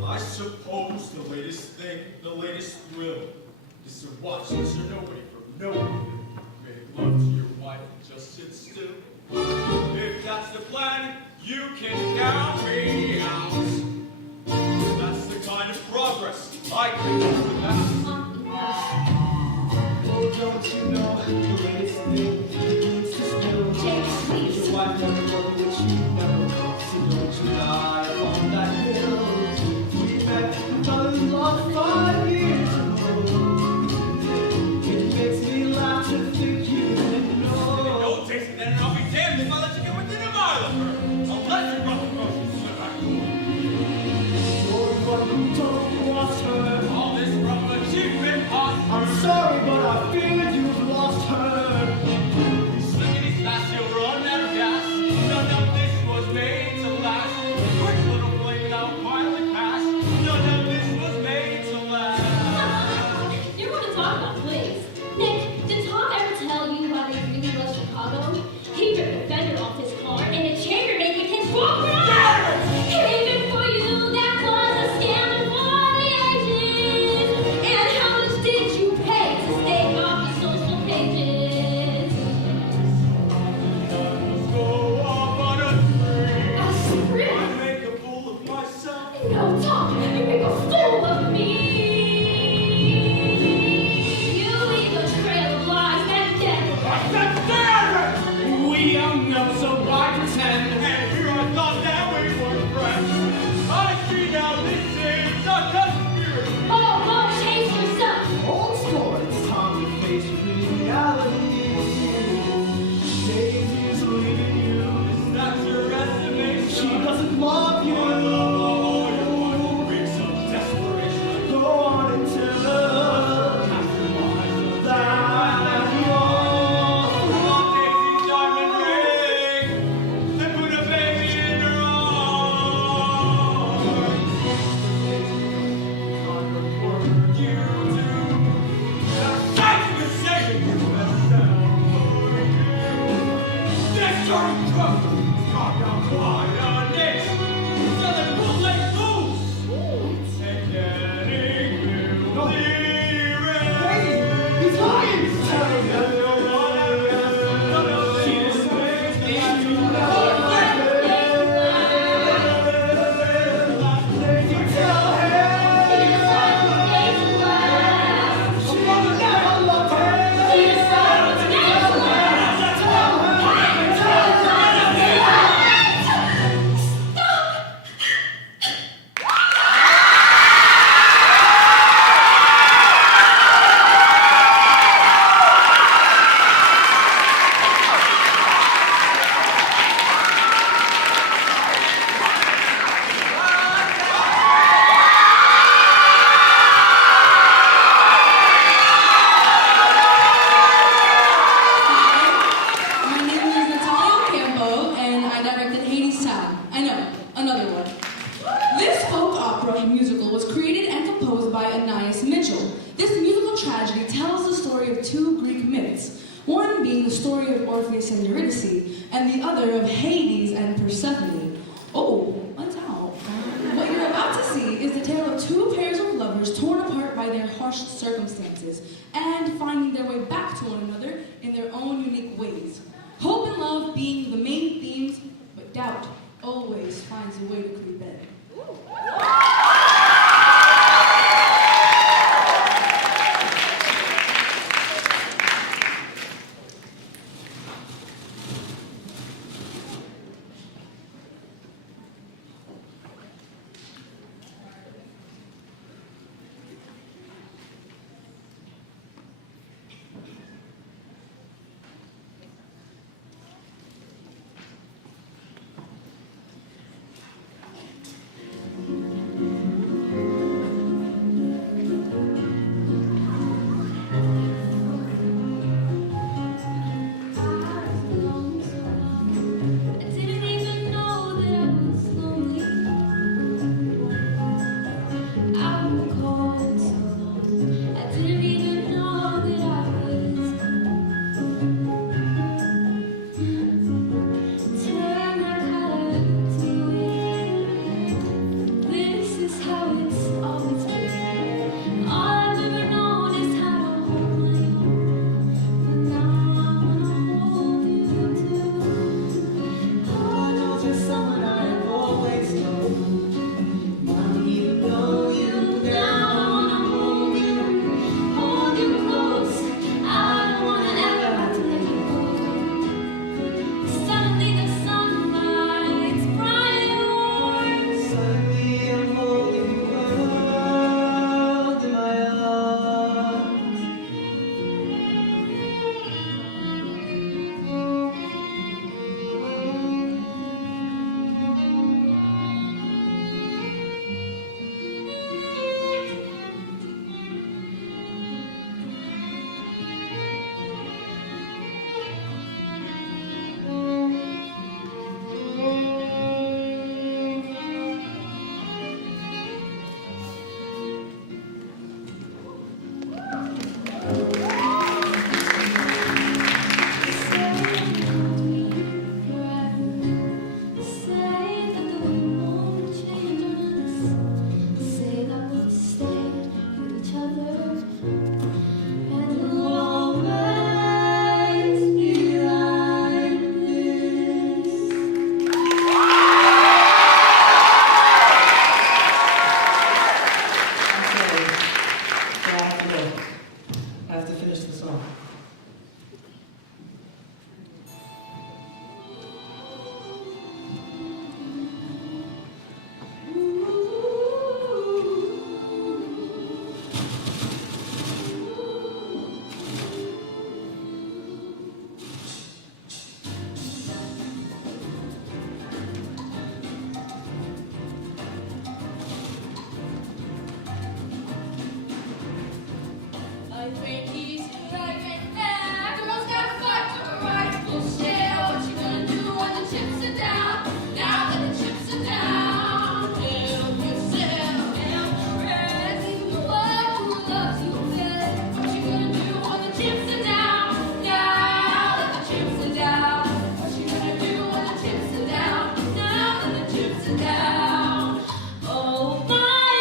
I suppose the latest thing, the latest thrill, is to watch Mr. Nobody from nowhere make love to your wife and just sit still. If that's the plan, you can count me out. That's the kind of progress I can do with that. Oh, don't you know the latest thing is to spill? James, please. Your wife never loved what you never loved. So don't you lie upon that hill. We met and fell in love 5 years ago. It makes me laugh to think you didn't know. No taste of that, and I'll be damned if I let you get within a mile of her. Unless you're rough emotions, You're the one who don't want her. all this from achievement cost. I'm sorry, but I fear you've lost her. Slickety fast, you'll run out of gas. None of this was made to last. Quick little flame now, finally pass. None of this was made to last. You want to talk about plays? Nick, did Tom ever tell you why they really love Chicago? He ripped the fender off his car and a chambermaid with his walk around. Even for you, that was a scandal for the ages. And how much did you pay to stay off the social pages? Go off on a spree. A spree? I make a fool of myself. No, Tom, you make a fool of me. You leave a trail of lies that never. We don't know, so why pretend? And here I thought that we were friends. I see now this is a conspiracy. Oh, chase yourself. Old story, it's time to face reality. Daisy is leaving you. That's your estimation. She doesn't love you. I love all your wonderful weeks of desperation. Go on and tell her that you're Put on Daisy's diamond ring and put a baby in her arms. You do the same mistake you have done. This sort of drug talk out quiet, Southern bootleg fools. And getting He's lying! Tell her that you're My name is Natalia Ocampo, and I directed Hadestown. I know, another one. This folk opera musical was created and composed by Anais Mitchell. This musical tragedy tells the story of two Greek myths, one being the story of Orpheus and Eurydice, and the other of Hades and Persephone. Oh, what's out? What you're about to see is the tale of two pairs of lovers torn apart by their harsh circumstances and finding their way back to one another in their own unique ways. Hope and love being the main themes, but doubt always finds a way to creep in. think he's right now. Girls gotta fight for the rightful share. What you gonna do when the chips are down? Now that the chips are down, help yourself, help friends. Even the one who loves you best. What you gonna do when the chips are down? Now that the chips are down. What you gonna do when the chips are down? Now that the chips are down. Oh, my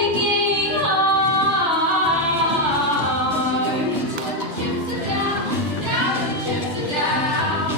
aching heart. When the chips are down, now that the chips are down.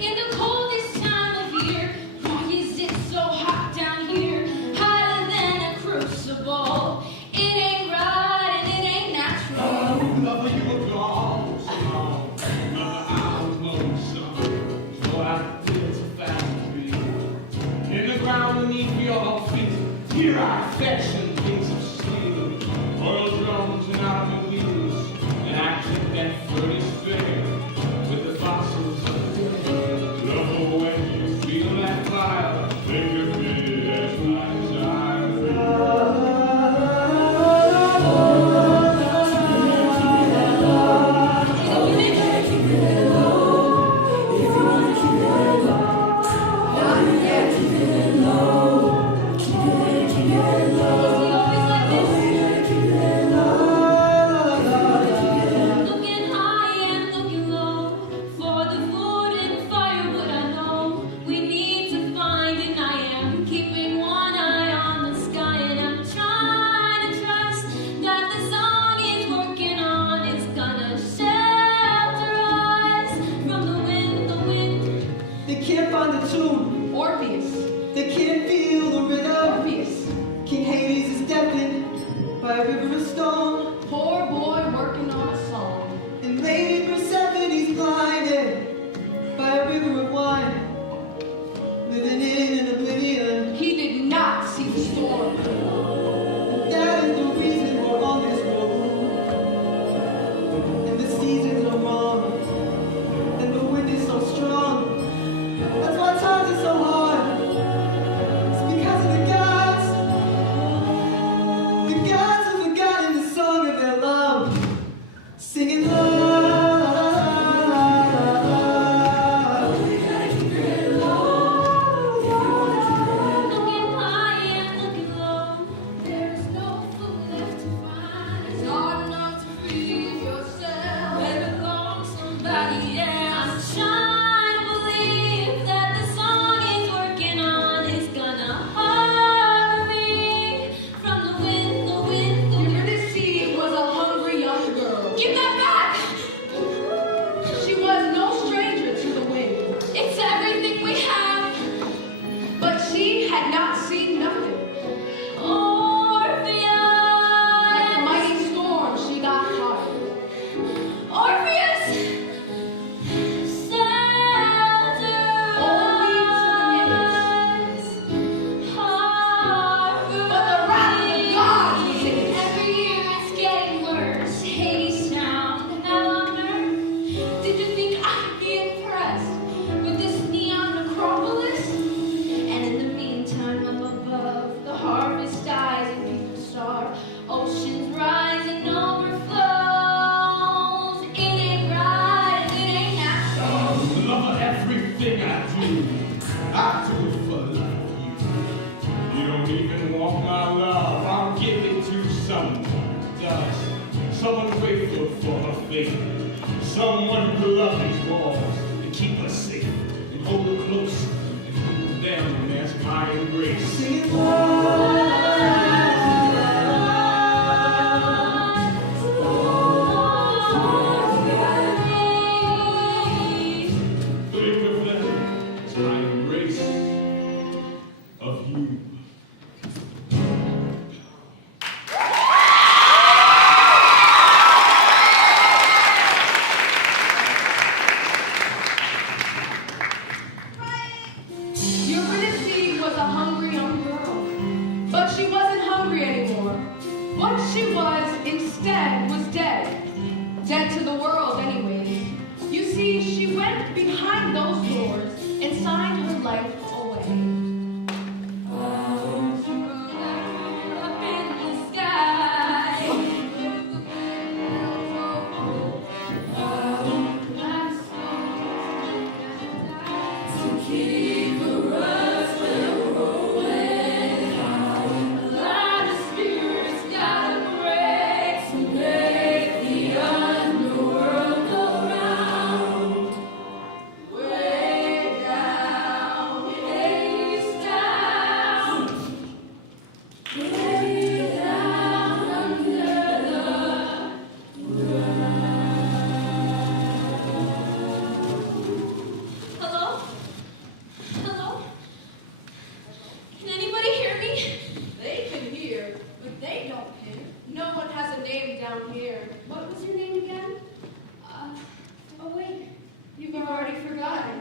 In the coldest time of year, why is it so hot down here? Hotter than a crucible. It ain't right and it ain't natural. Lover, you were gone so long. Another hour lonesome. So I feel so fast to be. In the ground beneath your feet, here I fashion things of steel. Oil drums and automobile wheels, and I keep that furnace fair with the fossils of the dead. Lover, when you feel that fire, think of me as my Looking high and looking low for the food and firewood. I know we need to find, and I am keeping one eye on the sky, and I'm trying to trust that the song is working on is gonna shelter us from the wind, the wind. They can't find the tune. Orpheus. They can't feel the rhythm. Orpheus. King Hades is deafened by a river of stone. Poor boy working on a song. And Lady Persephone's blinded by a river of wine. Living in an oblivion. He did not see the storm. That is the reason we're on this road. And the seasons are wrong. And the wind is so strong. That's why times are so hard. It's because of the gods. The gods have forgotten the song of their love. Singing love. Looking high and looking low, there's no food left to find. It's hard enough to feed yourself. There belongs somebody else. I'm trying to believe that the song is working on is gonna harbor me from the wind, the wind, the wind. Eurydice was a hungry young girl. Give that back! She was no stranger to the wind, It's everything we have. but she had not seen nothing. Orpheus! Like the mighty storm, she got caught. Orpheus! Shelter Only to the us. Harbor But the wrath of the gods was in it. Every year it's getting worse. Hadestown, hell on earth. Did you think I'd be impressed with this neon necropolis? And in the meantime, up above, the harvest dies and people starve. Oceans rise and overflows. It ain't right and it ain't natural. Lover, everything I do it for love you. You don't even want my love, I'll give it to someone who does. Someone grateful for her faith. Someone who loves these walls to keep us safe and hold her close and hold them as my embrace. Singing love. Think of them as my embrace of you. What she was instead was dead. Dead to the world, anyways. You see, she went behind those doors and signed her life away. Up in the sky. To keep the rust rolling. A lot of spirits gotta break to make the underworld go round. Way down, Hadestown. Way down under the Hello? Hello? Can anybody hear me? They can hear, but they don't hear. No one has a name down here. What was your name again? Oh wait, you've already forgotten.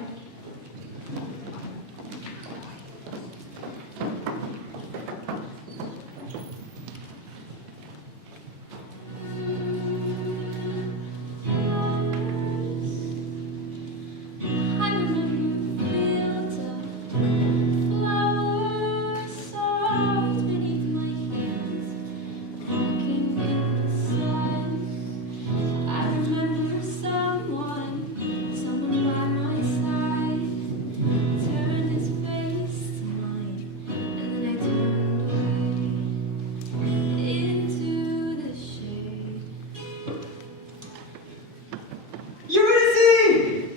I remember fields of flowers soft beneath my hands, walking in the sun. I remember someone by my side turned his face to mine, and then I turned away into the shade. Eurydice!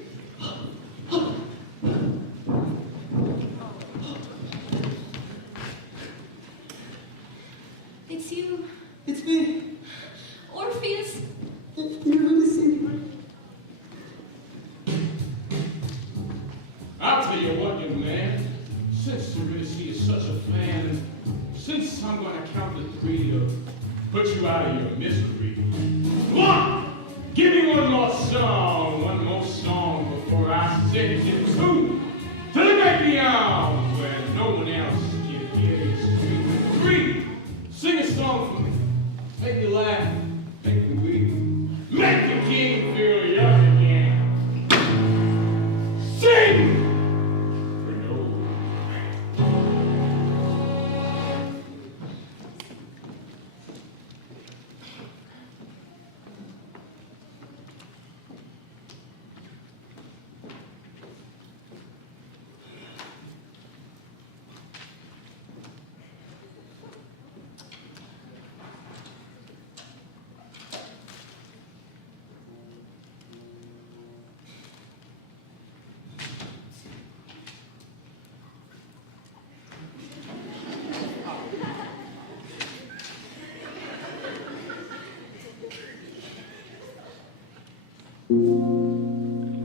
It's you, It's me, Orpheus. Eurydice. I'll tell you what, young man. Since Eurydice is such a fan, since I'm going to count to 3 to put you out of your misery. 1! Give me one more song before I send you 2 to the great beyond, where no one else can hear you scream. 3! Sing a song for me. Make me laugh, make me weep, make the king feel young again. Sing! For no man.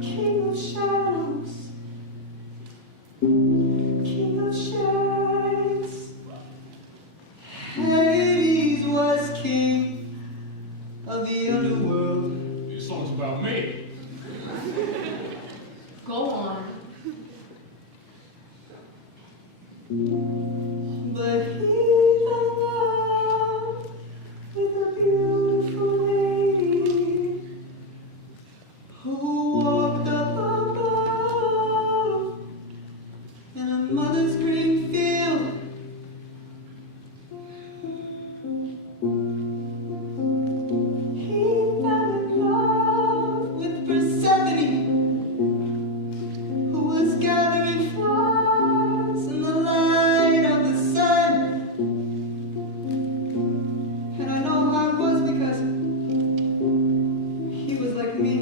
King of shadows, king of shades. Hades was king of the underworld. This song's about me. Go on. But he fell in love with a beautiful lady who walked up above in a mother's green field. He fell in love with Persephone, who was gathering flowers in the light of the sun. And I know how it was because he was like me,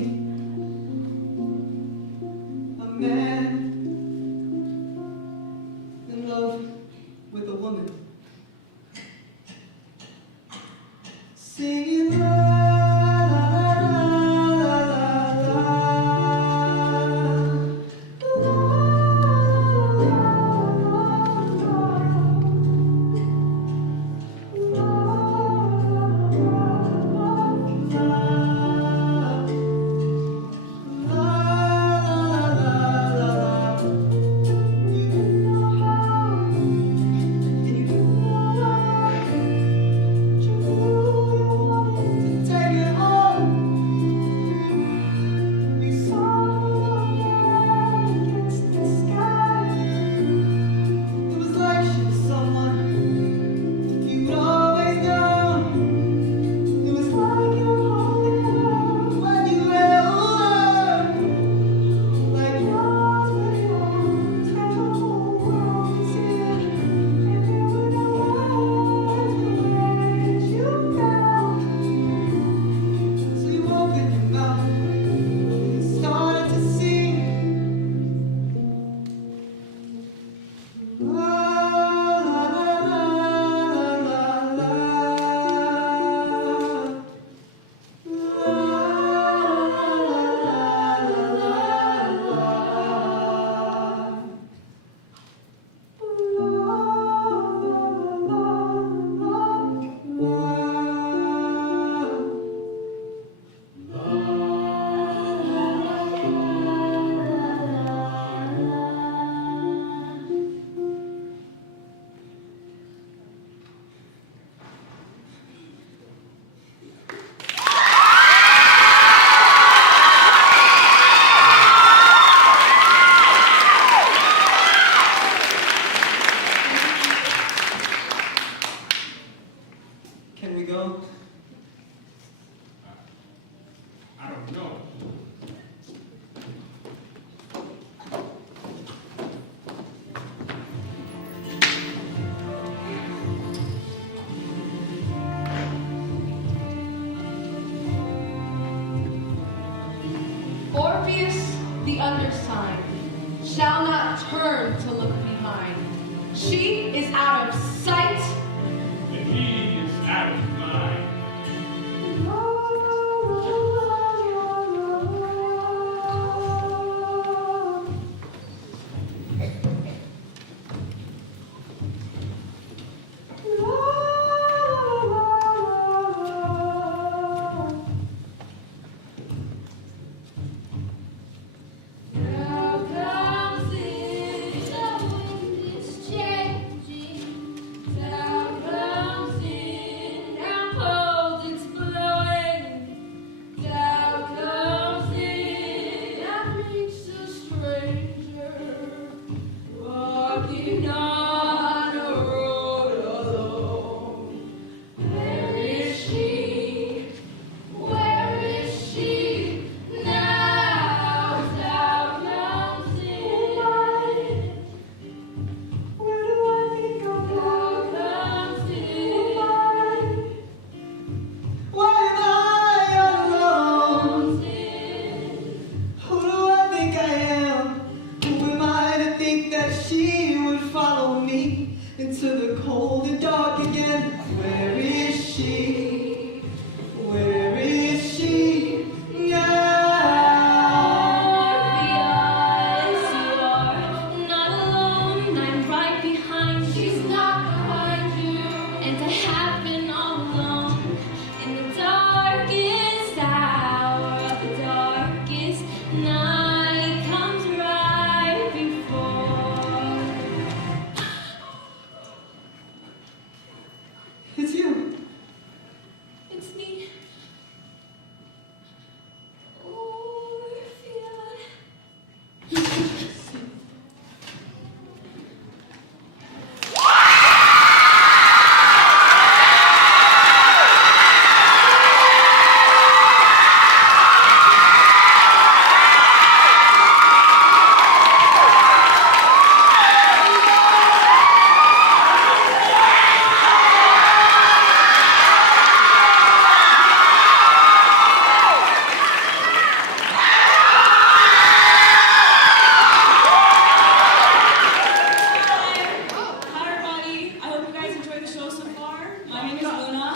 a man in love with a woman, singing la la la la la la. we go? I don't know. Orpheus, the undersigned, shall not turn to look behind. She is out of sight. And he is out of mind. Now comes in the wind is changing. Now comes in how cold it's blowing. Now comes in and meets a stranger walking on a road alone. Where is she? Where is she now? Thou comes in. Where do I think I'm going? Thou comes in. Why am I alone? Comes in. Who do I think I am? Who am I to think that she would follow me into the cold and dark again? Where is she? Where is she now? Orpheus, you are not alone. I'm right behind you. She's not behind you. And I have been all alone in the darkest hour of the darkest night comes right before. It's you. It's me. Orpheus. Hi everybody, I hope you guys enjoyed the show so far. My name is Luna,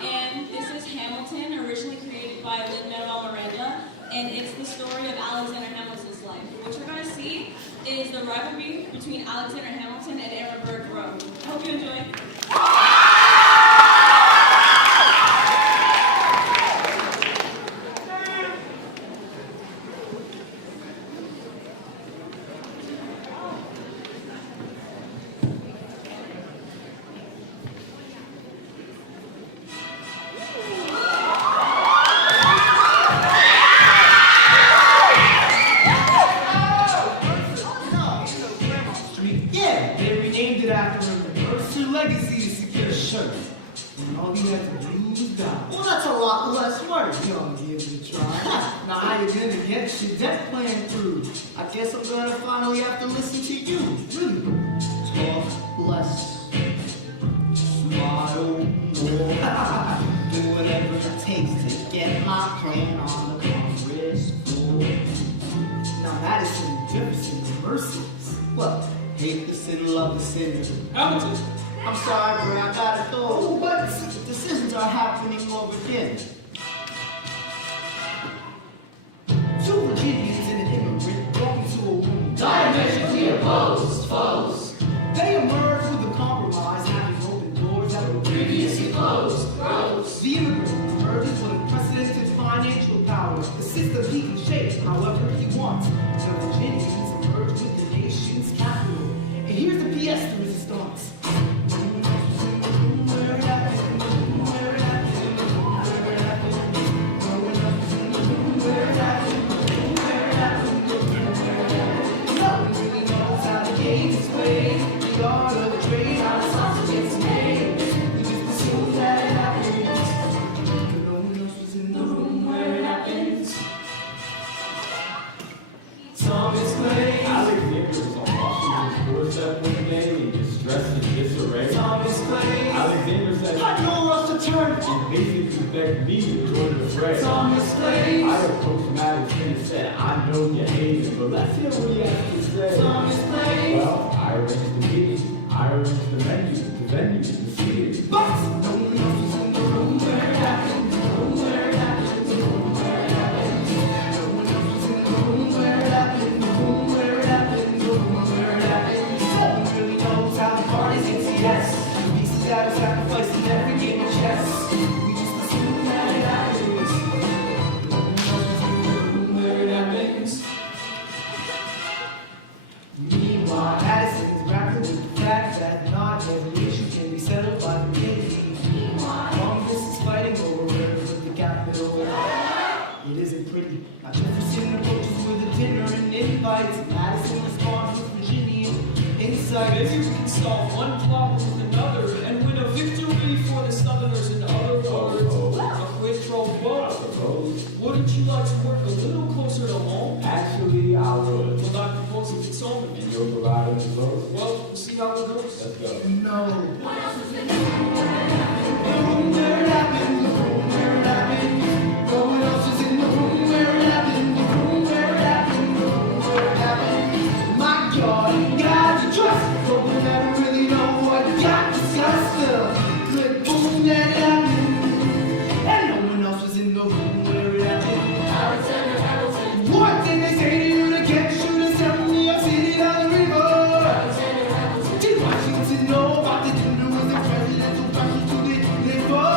and this is Hamilton, originally created by Lin-Manuel Miranda, and it's the story of Alexander Hamilton's life. What you're going to see is the rivalry between Alexander Hamilton and Ehrenberg Road. I hope you enjoy. Street. Yeah, they renamed it after him. Reverse your legacy to secure shirts. And all you had to do was die. Well, that's a lot less work. You don't give it a try. Now, how you gonna get your death plan through? I guess I'm gonna finally have to listen to you. Really. Talk less. Smile more. Do whatever it takes to get my plan on the Congress floor. Now, Madison, Jefferson, merciless. What? Hate the sin, love the sinner. Hamilton. I'm sorry, bro, I gotta go. But decisions are happening over again. Two Virginians and an immigrant walking to a woman. Diametrically opposed foes. They emerged with a compromise, having opened doors that were Previously closed roads. The immigrant emerges with unprecedented financial power. The system he can shape however he wants. The Virginians emerge with the nation's capital. And here's the pièce de resistance. The art of the trade, how the sausage gets made. turned and basically begged me to join the fray. Thomas Clay. I approached Madison and said, I know you're hating, but let's hear what you have to say. Thomas Clay. Well, I arranged the meeting, I arranged the venue, the seating. But no one else was in the room where it happened. The room where it happened. The room where it happened. No one else was in the room where it happened. The room where it happened. The room where it happened. No one really knows how the party's ATS. Pieces out of sacrifice in every game of chess. We just assume that it happens. No one else was in the room where it happens. Meanwhile, Addison is grappling with the fact that not every issue can be settled by the king. Congress is fighting over where the capital. It isn't pretty. Now Jefferson approaches with a dinner and invites. Madison responds with Virginian insight. Maybe we can solve one problem with another and win a victory for the Southerners. In other words, a quid pro quo. Wouldn't you like to work a little closer to home? Actually, I would. Well, I propose if it's home. And you're providing the vote? Well, we'll see how it goes. Let's go. No. What else is in the room where it happened? The room where it happened. The room where it happened. No one else is in the room where it happened. The room where it happened. The room where it happened. My God, you got to trust. But we never really know what got discussed. The good boom that it happened. And no one else was in the room where it happened. Hamilton. What did they say to you to get you to sell New York City down the river? Did Washington know about the dinner with the presidential pressure to deliver?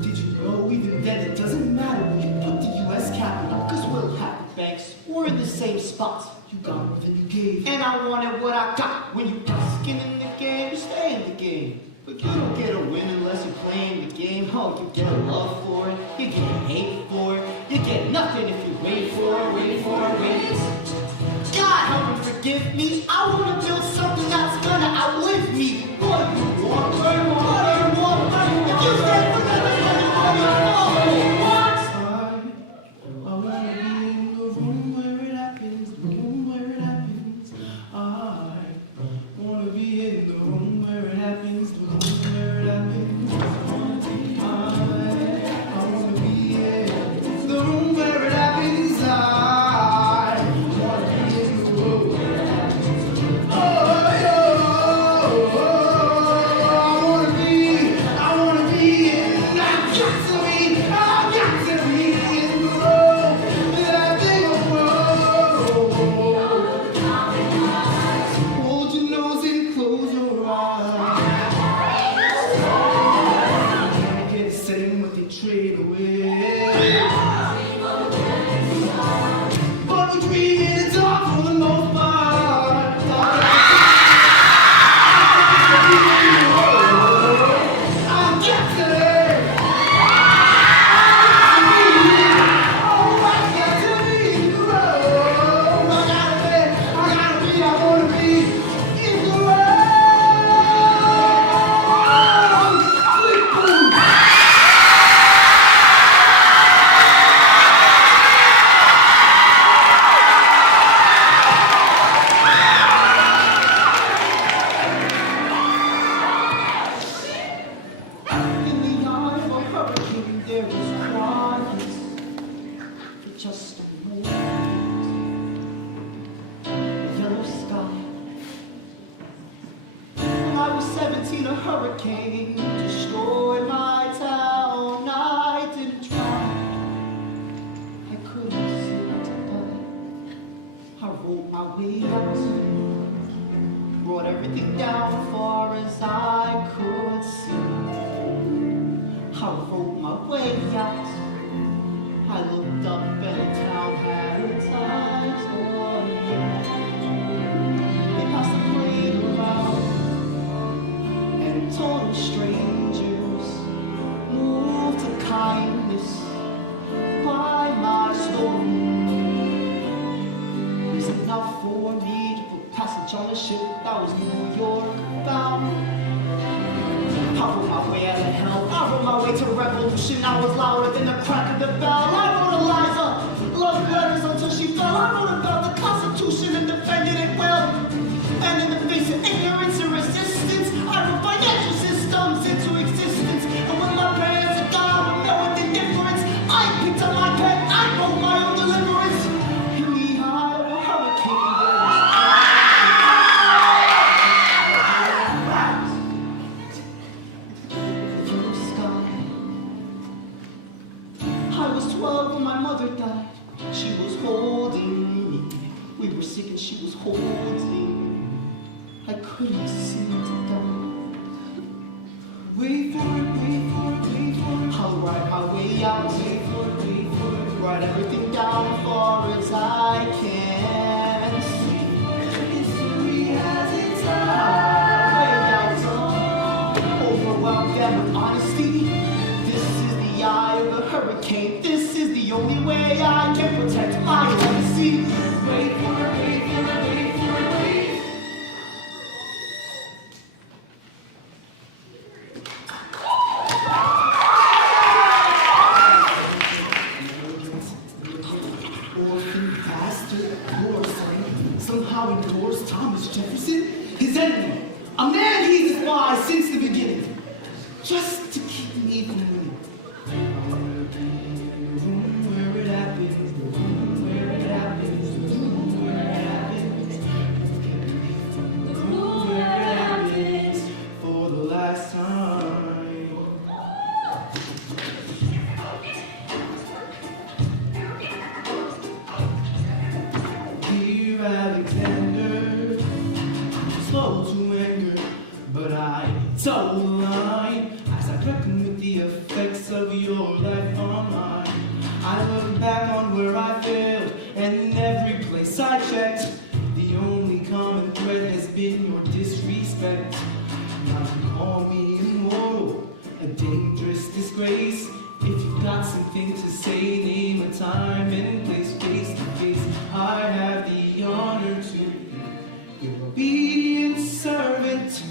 Did you know even then it doesn't matter where you put the U.S. capital? Cause we'll have the banks. We're in the same spots. You got more than you gave. And I wanted what I got. When you put skin in the game, you stay in the game. But you don't get a win unless you're playing the game. Oh, you get a love for it, you get a hate for it. You get nothing if you wait for it, wait for it, wait. God help and forgive me. I want to build something that's gonna outlive me. What do you want? What do you want? What do you want? What do you want? If you stay forever, what do you want? What do you want? I wanna be in the room where it happens, the room where it happens. I wanna be in the room where it happens, the room where it happens. I wanna be in the room where it happens. I wanna be in the room where it happens. I wanna be in. I got to be in the room that they hold your nose and close your eyes. Can't say what they trade away. But we dream in the dark for the most part. I'll get to it. In the eye of a hurricane, there is quiet for just a moment. A yellow sky. When I was 17, a hurricane destroyed my town. I didn't try. I couldn't sit, but I rolled my way out. Brought everything down as far as I could see. I rode my way out. I looked up and the town had its eyes on me. They passed the plate around, and total strangers moved to kindness by my story. It was enough for me to put passage on a ship that was New York bound. I rode my way out of hell. I rode my way to revolution. I was louder than the crack of the bell. I wrote Eliza love letters until she fell. I wrote about the Constitution and defended it well. And in the face of ignorance and resistance, I wrote financial systems into existence. she was holding, I couldn't seem to die. Wait for it, wait for it, wait for it. I'll write my way out, wait for it, wait for it. Write everything down as far as I can see. History has its eyes, overwhelmed them with honesty. This is the eye of a hurricane. This is the only way I can protect my legacy. Wait for it, wait for it, wait for it, wait. Orphan bastard, glorifying, somehow ignores Thomas Jefferson, his enemy, a man he despised since the beginning, just to keep me from winning. Where it happens, where it happens, where it happens, where it happens, for the last time. Dear Alexander, slow to anger, but I toe the line as I reckon with the effects of your life on mine. I look back on where I failed, and in every place I checked, the only common thread has been your disrespect. Now you call me immoral, a dangerous disgrace. If you've got something to say, name a time and place, face to face. I have the honor to be your obedient servant,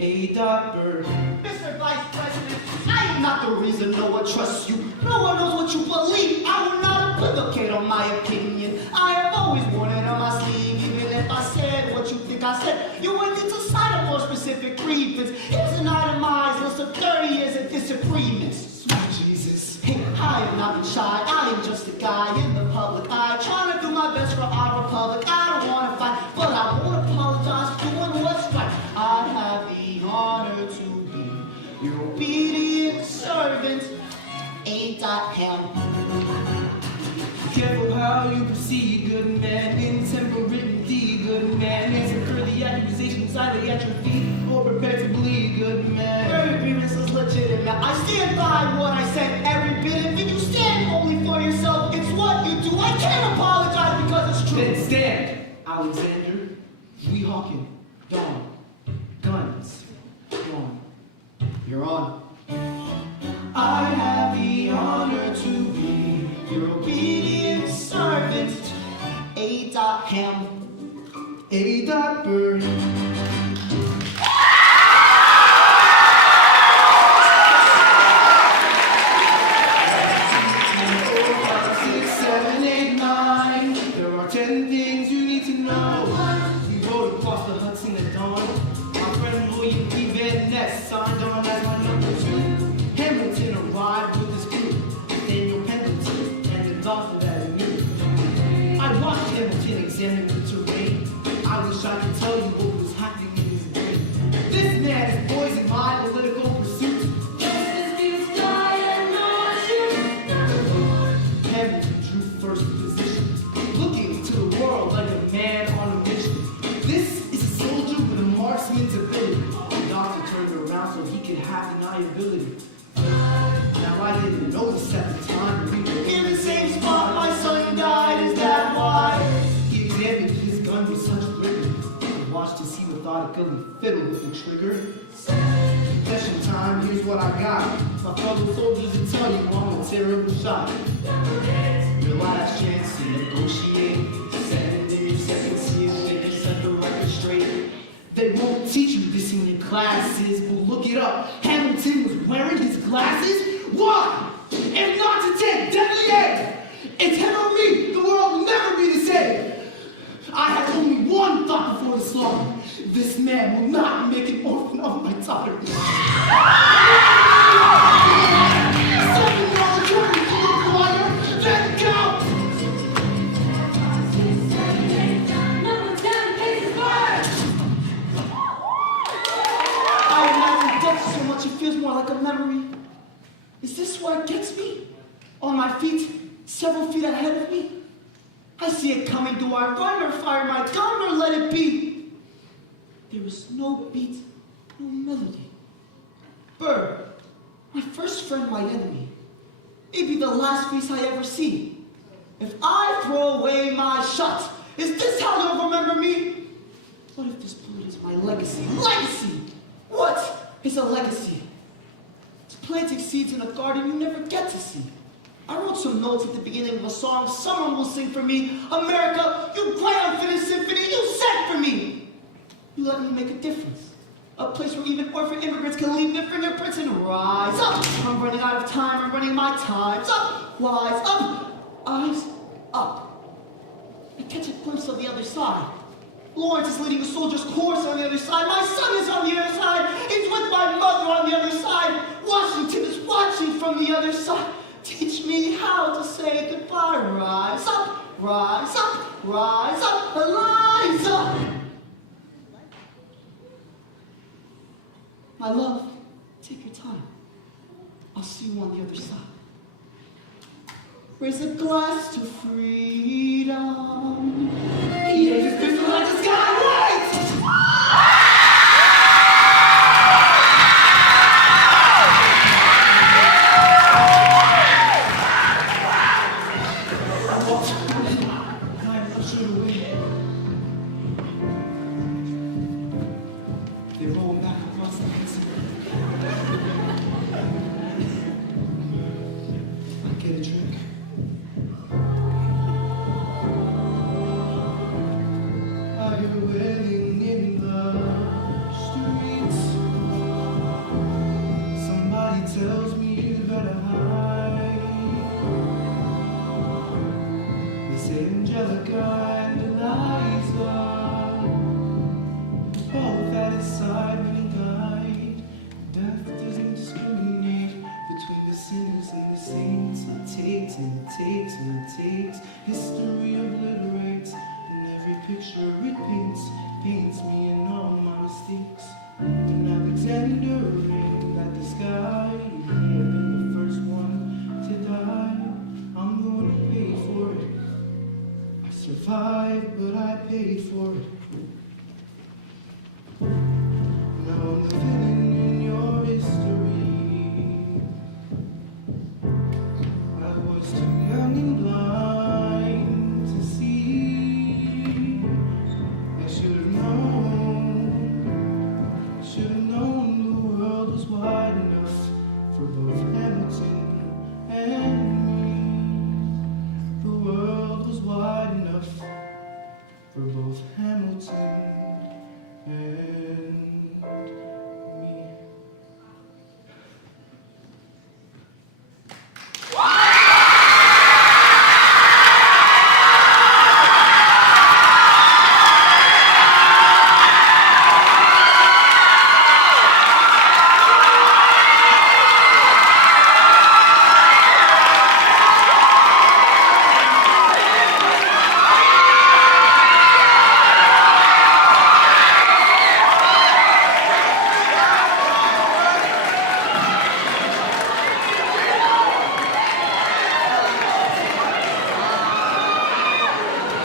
A. Bird. Mr. Vice President, I am not the reason no one trusts you. No one knows what you believe. I will not equivocate on my opinion. I have always worn it on my sleeve. Even if I said what you think I said, you would need to sign up for specific grievance. Here's an itemized list of 30 years of disagreements. Sweet Jesus. Hey, I am not shy. I am just a guy in the public eye, trying to do my best for our republic. I don't want to fight, but I won't apologize for doing what's right. I have the honor to be your obedient servant, A.M. Careful how you proceed, good man. Intemperate indeed, good man. Answer the accusations either at your feet or prepare to bleed, good man. Every grievance is legitimate. I stand by what I said, every bit of it. You stand only for yourself. It's what you do. I can't apologize because it's true. Then stand, Alexander. We hawking. Dawn. Guns. Dawn. You're on. I have the honor to be your obedient servant, A.Ham. A. Bird. 6, 7, 8, 9. There are 10 things you need to know. We rode across the Hudson at dawn. My friend William P. Van Ness signed on as my number 2. Hamilton arrived with his crew, Daniel Pendleton, and the doctor that he knew. I watched Hamilton examine the terrain. I wish I could tell you what was happening in his brain. This man is poisoned my political pursuit. Hamilton drew first position, looking to the world like a man on a mission. This is a soldier with a marksman's ability. The doctor turned around so he could have deniability. Now I didn't notice at the time we were in the same spot my son died. Is that why? He examined his gun with such rigor. I watched to see methodically fiddle with the trigger. Confession time, here's what I got. My fellow soldiers will tell you I'm a terrible shot. Your last chance to negotiate. Send in your second seal, they can set the record straight. They won't teach you this in your classes, but look it up. Hamilton was wearing his glasses? Why? If not to take deadly aim! It's him or me! The world will never be the same! I had only one thought before the slaughter. This man will not make an orphan of my daughter. $7 journey to the choir, then count! I imagine death so much it feels more like a memory. Is this where it gets me? On my feet, several feet ahead of me? I see it coming, do I run or fire my gun or let it be? There is no beat, no melody. Bird, my first friend, my enemy. Maybe the last face I ever see. If I throw away my shot, is this how you'll remember me? What if this bullet is my legacy? Legacy! What is a legacy? It's planting seeds in a garden you never get to see. I wrote some notes at the beginning of a song someone will sing for me. America, you great unfinished symphony, you sang for me. You let me make a difference. A place where even orphan immigrants can leave their fingerprints and rise up. I'm running out of time, I'm running my times up. Rise up, eyes up. I catch a glimpse of the other side. Lawrence is leading a soldier's course on the other side. My son is on the other side. He's with my mother on the other side. Washington is watching from the other side. Teach me how to say goodbye. Rise up, rise up, rise up, rise up. My love, take your time. I'll see you on the other side. Raise a glass to freedom. Yankees crystal like the sky white. History obliterates, and every picture it paints me in all my mistakes. When Alexander rained at the sky, he may have been the first one to die. I'm going to pay for it. I survived, but I paid for it. Now I'm living in your history. I was too young and blind to see. I should have known the world was wide enough for both Hamilton and me. The world was wide enough for both Hamilton and